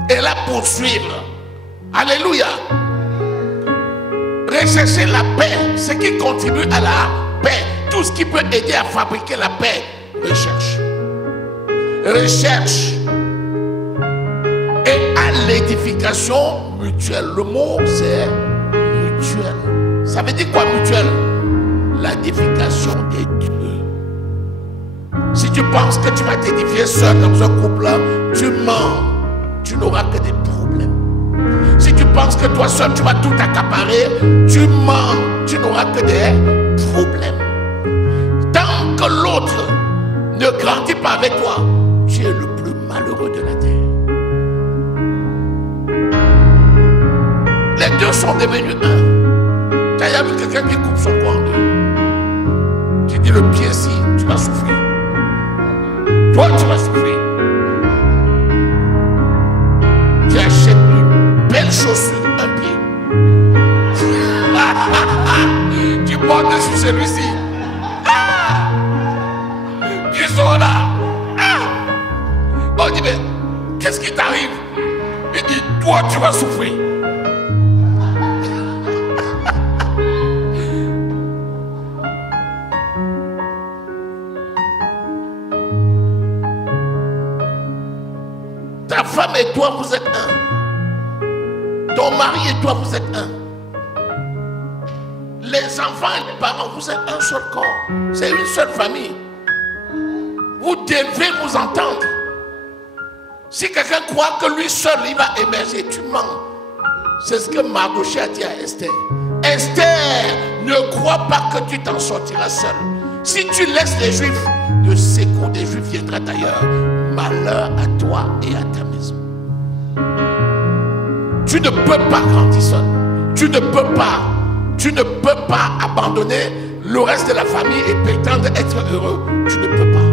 et la poursuivre. Alléluia. Rechercher la paix, ce qui contribue à la paix. Tout ce qui peut aider à fabriquer la paix. Recherche. Recherche. Et à l'édification mutuelle. Le mot c'est mutuel. Ça veut dire quoi mutuel? L'édification des deux. Si tu penses que tu vas t'édifier seul dans un couple, tu mens. Tu n'auras que des problèmes. Si tu penses que toi seul tu vas tout accaparer, tu mens. Tu n'auras que des problèmes. Tant que l'autre ne grandit pas avec toi, tu es le plus malheureux de la terre. Les deux sont devenus un. Tu as vu quelqu'un qui coupe son corps en deux. Tu dis le pied-ci, tu vas souffrir. Toi, tu vas souffrir. Tu achètes une belle chaussure, un pied. Tu portes dessus celui-ci. Ils sont là. On dit, mais qu'est-ce qui t'arrive? Il dit, toi, tu vas souffrir. Ta femme et toi, vous êtes un. Ton mari et toi, vous êtes un. Les enfants et les parents, vous êtes un seul corps. C'est une seule famille. Vous devez vous entendre. Si quelqu'un croit que lui seul, il va émerger, tu mens. C'est ce que Mardochée a dit à Esther. Esther, ne crois pas que tu t'en sortiras seul. Si tu laisses les Juifs, le secours des Juifs viendra d'ailleurs. Malheur à toi et à ta maison. Tu ne peux pas grandir seul. Tu ne peux pas abandonner le reste de la famille et prétendre être heureux. Tu ne peux pas.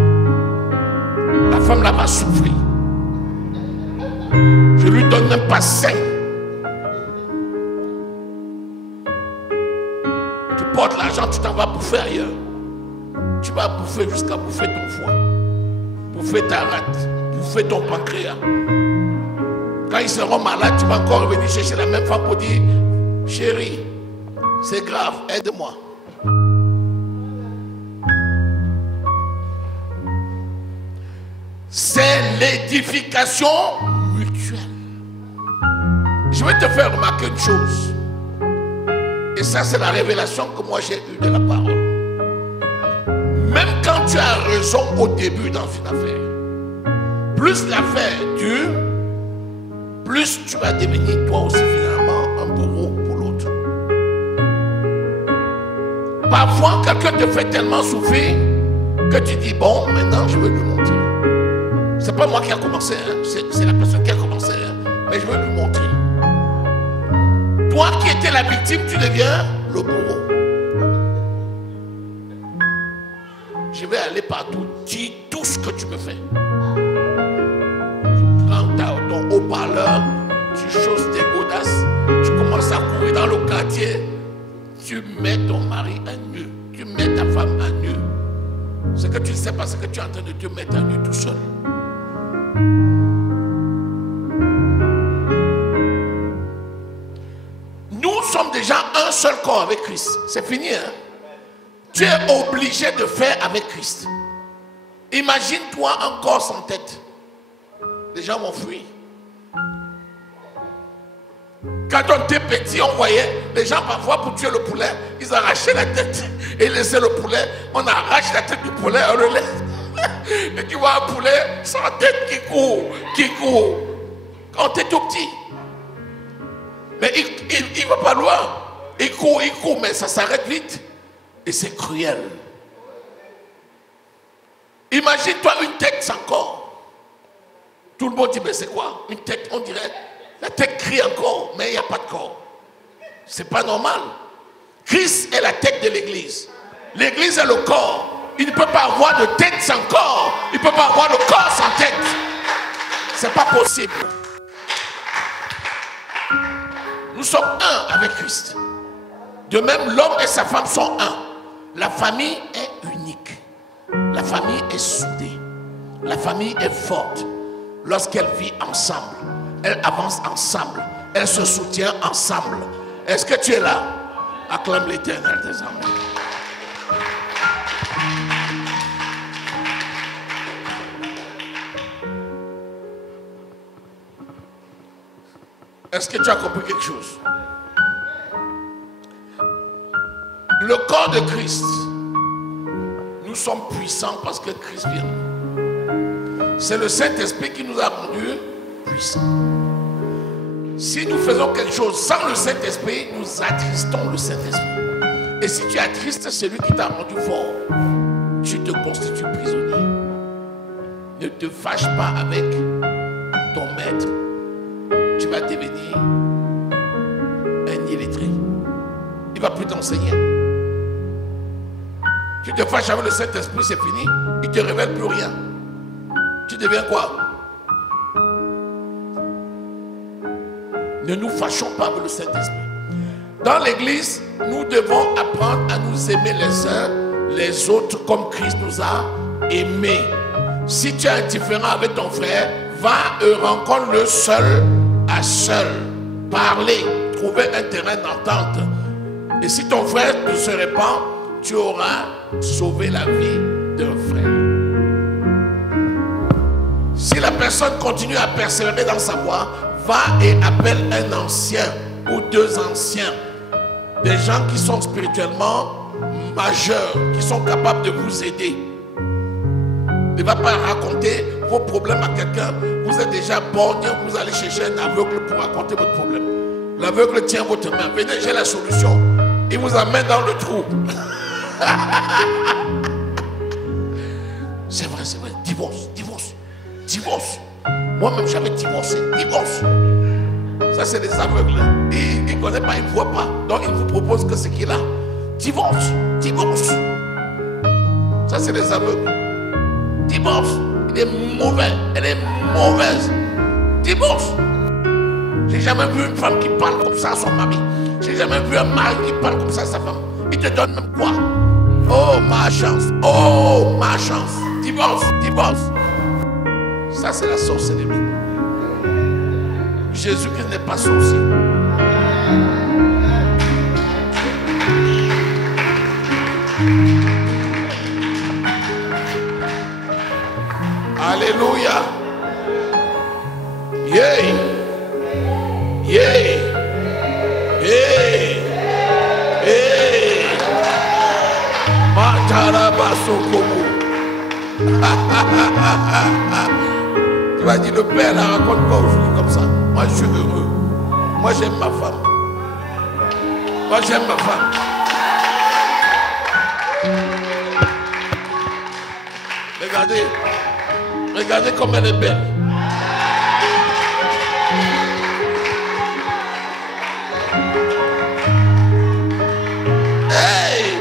La femme là va souffrir. Je lui donne même pas 5. Tu portes l'argent, tu t'en vas bouffer ailleurs. Tu vas bouffer jusqu'à bouffer ton foie, bouffer ta rate, bouffer ton pancréas. Quand ils seront malades, tu vas encore revenir chercher la même femme pour dire, chérie, c'est grave, aide-moi. C'est l'édification mutuelle. Je vais te faire remarquer une chose. Et ça, c'est la révélation que moi j'ai eue de la parole. Même quand tu as raison au début dans une affaire, plus l'affaire dure, plus tu vas devenir toi aussi finalement un bourreau pour l'autre. Parfois, quelqu'un te fait tellement souffrir que tu dis, bon, maintenant je vais lui montrer. C'est pas moi qui a commencé, hein. C'est la personne qui a commencé, hein. Mais je vais lui montrer. Toi qui étais la victime, tu deviens le bourreau. vais aller partout. Dis tout ce que tu me fais. Prends ton haut-parleur, tu choses tes godasses, tu commences à courir dans le quartier, tu mets ton mari à nu, tu mets ta femme à nu. Ce que tu ne sais pas, c'est que tu es en train de te mettre à nu tout seul. Nous sommes déjà un seul corps avec Christ. C'est fini, hein? Tu es obligé de faire avec Christ. Imagine-toi un corps sans tête. Les gens vont fuir. Quand on était petit, on voyait les gens parfois pour tuer le poulet, ils arrachaient la tête et laissaient le poulet. On arrache la tête du poulet, on le laisse. Et tu vois un poulet sans tête qui court. Quand tu es tout petit. Mais il ne va pas loin. Il court, mais ça s'arrête vite. Et c'est cruel. Imagine-toi une tête sans corps. Tout le monde dit, mais c'est quoi? Une tête, on dirait, la tête crie encore, mais il n'y a pas de corps. C'est pas normal. Christ est la tête de l'église. L'église est le corps. Il ne peut pas avoir de tête sans corps. Il ne peut pas avoir de corps sans tête. C'est pas possible. Nous sommes un avec Christ. De même, l'homme et sa femme sont un. La famille est unique. La famille est soudée. La famille est forte. Lorsqu'elle vit ensemble, elle avance ensemble, elle se soutient ensemble. Est-ce que tu es là? Acclame l'Éternel des amis. Est-ce que tu as compris quelque chose? Le corps de Christ, nous sommes puissants parce que Christ vient. C'est le Saint-Esprit qui nous a rendus puissants. Si nous faisons quelque chose sans le Saint-Esprit, nous attristons le Saint-Esprit. Et si tu attristes celui qui t'a rendu fort, tu te constitues prisonnier. Ne te fâche pas avec ton maître. Tu vas devenir un illettré. Il ne va plus t'enseigner. Tu te fâches avec le Saint-Esprit, c'est fini. Il ne te révèle plus rien. Tu deviens quoi? Ne nous fâchons pas avec le Saint-Esprit. Dans l'église, nous devons apprendre à nous aimer les uns les autres comme Christ nous a aimés. Si tu es indifférent avec ton frère, va et rencontre-le seul à seul. Parlez, trouver un terrain d'entente. Et si ton frère ne se répand, tu auras sauvé la vie d'un frère. Si la personne continue à persévérer dans sa voie, va et appelle un ancien ou deux anciens. Des gens qui sont spirituellement majeurs, qui sont capables de vous aider. Ne va pas raconter vos problèmes à quelqu'un. Vous êtes déjà borgne, vous allez chercher un aveugle pour raconter votre problème. L'aveugle tient votre main. Venez, j'ai la solution. Il vous amène dans le trou. C'est vrai, c'est vrai. Divorce, divorce, divorce. Moi-même, j'avais divorcé. Divorce. Ça, c'est des aveugles. Il ne connaît pas, il ne voit pas. Donc, il vous propose que ce qu'il a. Divorce, divorce. Ça, c'est des aveugles. Divorce. Il est mauvais. Elle est mauvaise. Divorce. J'ai jamais vu une femme qui parle comme ça à son mari. J'ai jamais vu un mari qui parle comme ça à sa femme. Il te donne même quoi? Oh, ma chance. Oh, ma chance. Divorce, divorce. Ça, c'est la sorcellerie. Jésus-Christ n'est pas sorcier. Alléluia. Yeah. Yeah. Yeah. Yeah. Matarabasokomo. Tu vas dire, le Père la raconte pas aujourd'hui comme ça. Moi, je suis heureux. Moi, j'aime ma femme. Moi, j'aime ma femme. Regardez. Regardez comme elle est belle. Hey!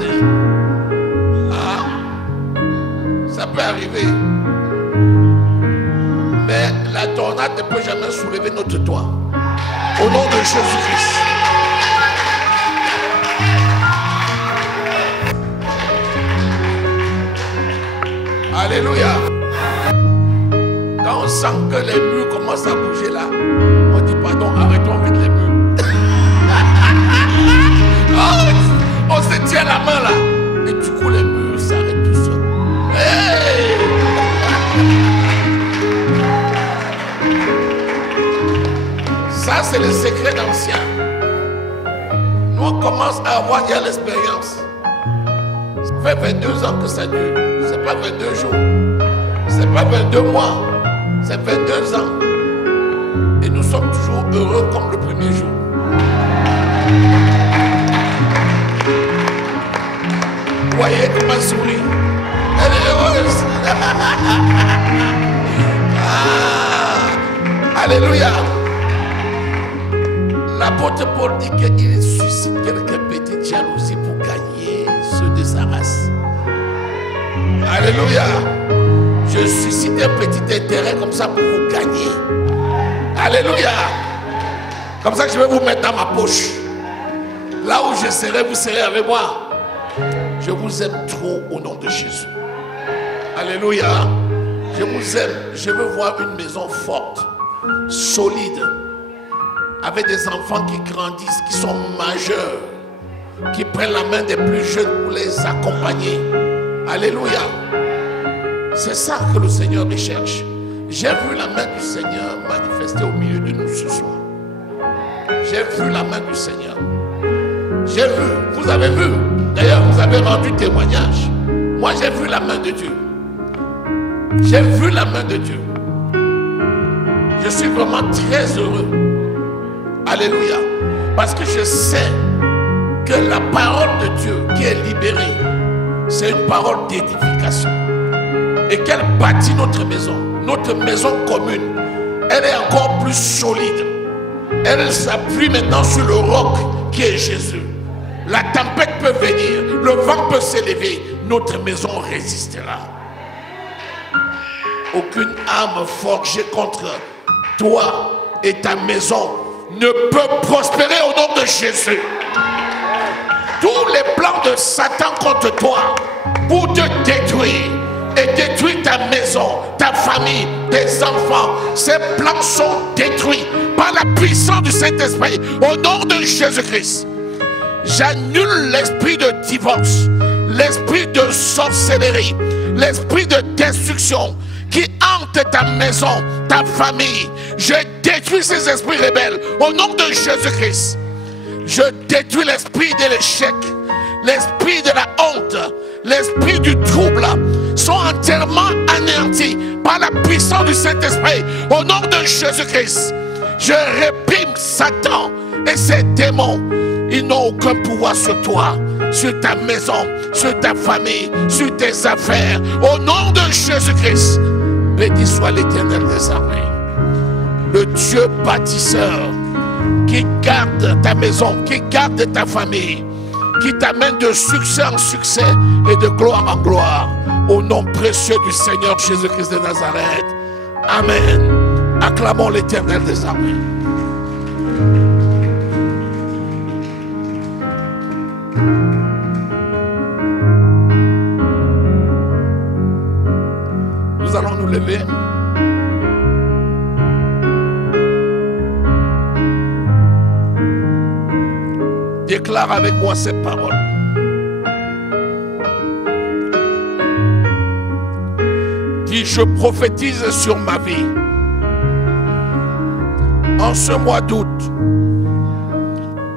Attendez. Ah, ça peut arriver. Mais la tornade ne peut jamais soulever notre toit. Au nom de Jésus-Christ. Alléluia. Quand on sent que les murs commencent à bouger là, on dit pardon, arrêtons vite les murs. Oh, on se tient la main là. Et du coup les murs s'arrêtent tout seuls. Hey! Ça c'est le secret d'ancien. Nous on commence à avoir déjà l'expérience. Ça fait 22 ans que ça dure. C'est pas 22 jours. C'est pas 22 mois. C'est 22 ans. Et nous sommes toujours heureux comme le premier jour. Vous voyez comment elle sourit? Elle est heureuse. Ah, alléluia. L'apôtre Paul dit qu'il suscite quelques petites jalousies pour gagner ceux de sa race. Alléluia. Je suscite un petit intérêt comme ça pour vous gagner. Alléluia. Comme ça que je vais vous mettre dans ma poche. Là où je serai, vous serez avec moi. Je vous aime trop au nom de Jésus. Alléluia. Je vous aime. Je veux voir une maison forte, solide, avec des enfants qui grandissent, qui sont majeurs, qui prennent la main des plus jeunes pour les accompagner. Alléluia. C'est ça que le Seigneur recherche. J'ai vu la main du Seigneur manifester au milieu de nous ce soir. J'ai vu la main du Seigneur. J'ai vu, vous avez vu. D'ailleurs, vous avez rendu témoignage. Moi, j'ai vu la main de Dieu. J'ai vu la main de Dieu. Je suis vraiment très heureux. Alléluia. Parce que je sais que la parole de Dieu qui est libérée, c'est une parole d'édification. Et qu'elle bâtit notre maison commune. Elle est encore plus solide. Elle s'appuie maintenant sur le roc qui est Jésus. La tempête peut venir, le vent peut s'élever, notre maison résistera. Aucune arme forgée contre toi et ta maison ne peut prospérer au nom de Jésus. Tous les plans de Satan contre toi pour te détruire et détruire ta maison, ta famille, tes enfants, ces plans sont détruits par la puissance du Saint-Esprit au nom de Jésus-Christ. J'annule l'esprit de divorce, l'esprit de sorcellerie, l'esprit de destruction qui hante ta maison, ta famille. Je détruis ces esprits rebelles au nom de Jésus-Christ. Je détruis l'esprit de l'échec, l'esprit de la honte, l'esprit du trouble sont entièrement anéantis par la puissance du Saint-Esprit au nom de Jésus-Christ. Je réprime Satan et ses démons. Ils n'ont aucun pouvoir sur toi, sur ta maison, sur ta famille, sur tes affaires. Au nom de Jésus-Christ, béni soit l'Éternel des armées. Le Dieu bâtisseur qui garde ta maison, qui garde ta famille, qui t'amène de succès en succès et de gloire en gloire. Au nom précieux du Seigneur Jésus-Christ de Nazareth. Amen. Acclamons l'Éternel des armées. Nous allons nous lever. Déclare avec moi ces paroles. Dis, je prophétise sur ma vie. En ce mois d'août,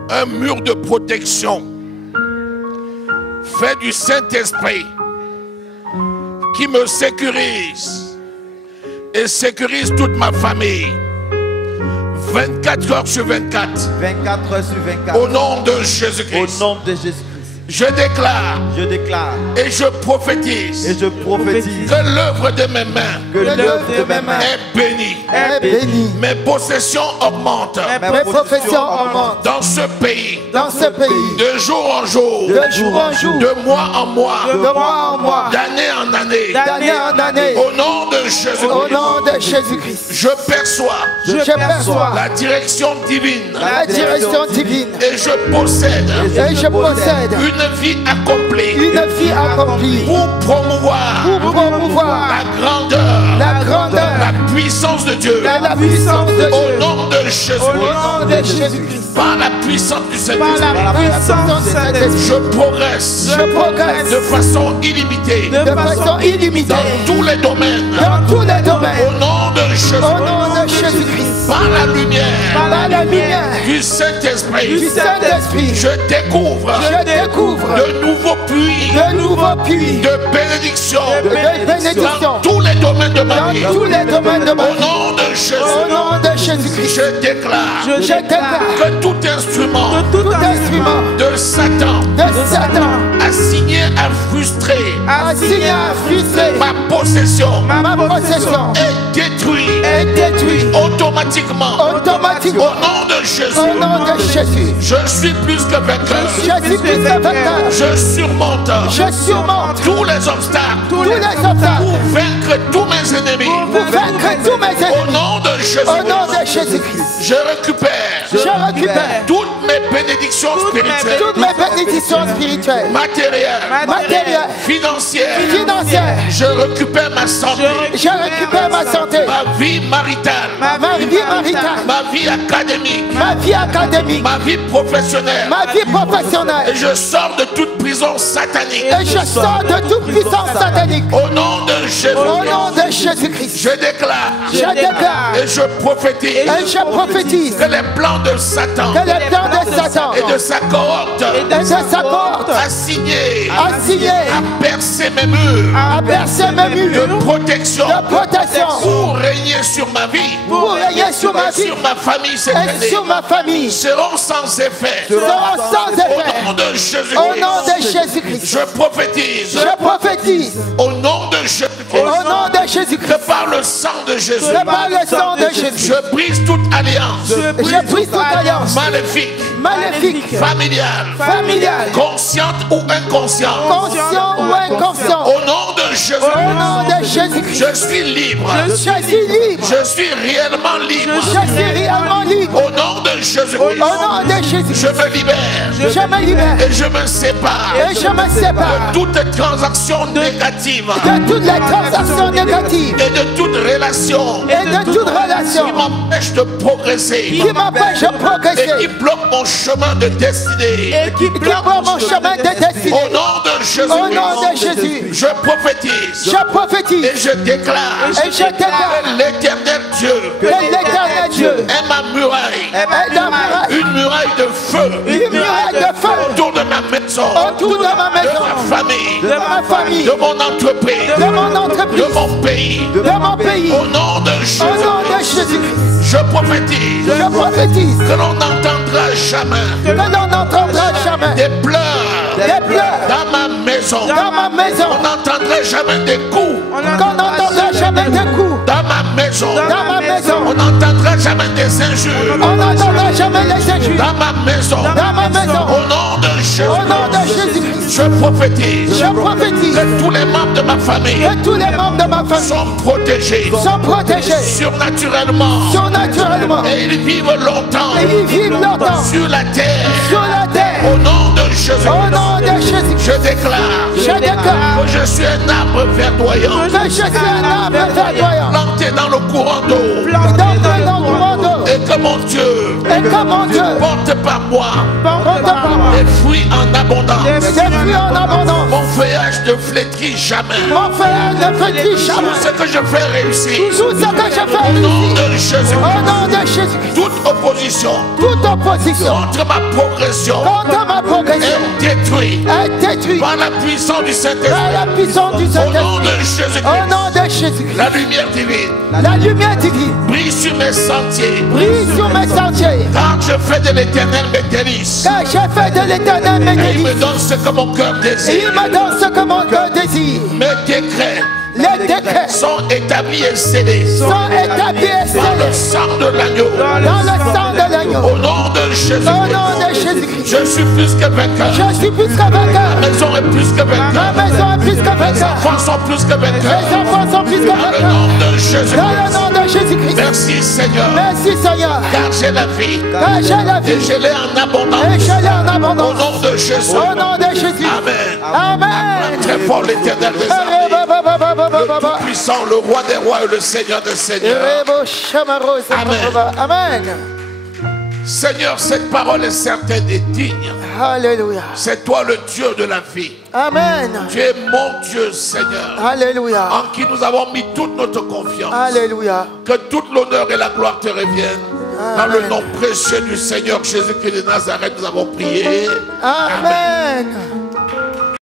un mur de protection fait du Saint-Esprit qui me sécurise et sécurise toute ma famille 24 heures sur 24. 24 heures sur 24. Au nom de Jésus-Christ. Au nom de Jésus-Christ. Je déclare et je prophétise que l'œuvre de mes mains est bénie. Mes possessions augmentent dans ce pays, de jour en jour, de mois en mois, d'année en année. Au nom de Jésus-Christ, je perçois la direction divine, et je possède une vie accomplie pour promouvoir la grandeur, la puissance de Dieu. Au nom de Jésus-Christ, par la puissance du Saint-Esprit, je progresse de façon illimitée dans tous les domaines. Au nom de Jésus-Christ, par la lumière du Saint-Esprit, je découvre de nouveaux puits de bénédiction dans tous les domaines de ma vie. Au nom de Jésus-Christ, je déclare que tout instrument de Satan assigné à frustrer ma possession est détruit automatiquement. Au nom de Jésus, je suis plus que vainqueur. Je surmonte tous les obstacles pour vaincre tous mes ennemis. Au nom de Jésus-Christ, je récupère toutes mes bénédictions spirituelles, matérielles, financières. Je récupère ma santé, ma vie maritale, ma vie académique, ma vie professionnelle. Et je sors de toute prison satanique. Au nom de Jésus-Christ, je déclare et je prophétise que les plans de Satan et de sa cohorte assignés à percer mes murs de protection pour régner sur ma vie, sur ma famille cette année, seront sans effet. Au nom de Jésus-Christ, je prophétise au nom de Jésus-Christ, que par le sang de Jésus, je brise toute alliance maléfique, familiale, consciente ou inconsciente. Au nom de Jésus-Christ, je suis libre. Je suis réellement libre. Au nom de Jésus-Christ, je me libère et je me sépare de toute transaction négative et de toute relation qui m'empêche de progresser et qui bloque mon chemin de destinée. Au nom de Jésus, je prophétise et je déclare que l'éternel Dieu est ma muraille, une muraille de feu autour de ma maison, de ma famille, de mon entreprise, de mon pays. Au nom de Jésus, je prophétise que l'on n'entendra jamais des pleurs dans ma maison. On n'entendra jamais des coups dans ma maison. On n'entendra jamais des injures dans ma maison. Au nom de Jésus, je prophétise que tous les membres de ma famille sont protégés surnaturellement et ils vivent longtemps sur la terre. Au nom de Jésus, je déclare que je suis un arbre verdoyant planté dans le courant d'eau et que mon Dieu porte par moi des fruits en abondance. Mon feuillage ne flétrit jamais. Tout ce que je fais réussir. Au nom de Jésus, toute opposition contre ma progression est détruite par la puissance du Saint-Esprit. Au nom de Jésus-Christ, la lumière divine brille sur mes sentiers. Car je fais de l'éternel mes délices. Car j'ai fait de l'éternel mes Et il me délices. donne ce que mon cœur Et désire. il me donne ce que mon cœur désire. Mes décrets Les décrets sont établis et scellés sont établis et par le scellés sang de l'agneau. dans le sang de l'agneau. Au nom de Jésus. Au nom de Jésus-Christ. Je suis plus que vainqueur. Je suis plus que Ma vainqueur. maison est plus que Ma vainqueur. maison est plus que Mes vainqueur. enfants sont plus que vainqueurs. Mes enfants sont plus que Dans le vainqueurs. nom de Jésus. Dans le nom de Jésus-Christ. Merci Seigneur. Merci Seigneur. Car j'ai la vie. Car j'ai la Et vie. je l'ai en Et abondance. je l'ai en Au abondance. nom de Jésus. Au nom de Jésus. Amen. Amen. Très fort l'éternel des armées. Le puissant, le roi des rois et le Seigneur des seigneurs. Amen. Seigneur, cette parole est certaine et digne. Alléluia. C'est toi le Dieu de la vie. Amen. Tu es mon Dieu, Seigneur, Alléluia. en qui nous avons mis toute notre confiance. Alléluia. Que toute l'honneur et la gloire te reviennent. Dans le nom précieux du Seigneur Jésus-Christ de Nazareth, nous avons prié. Amen.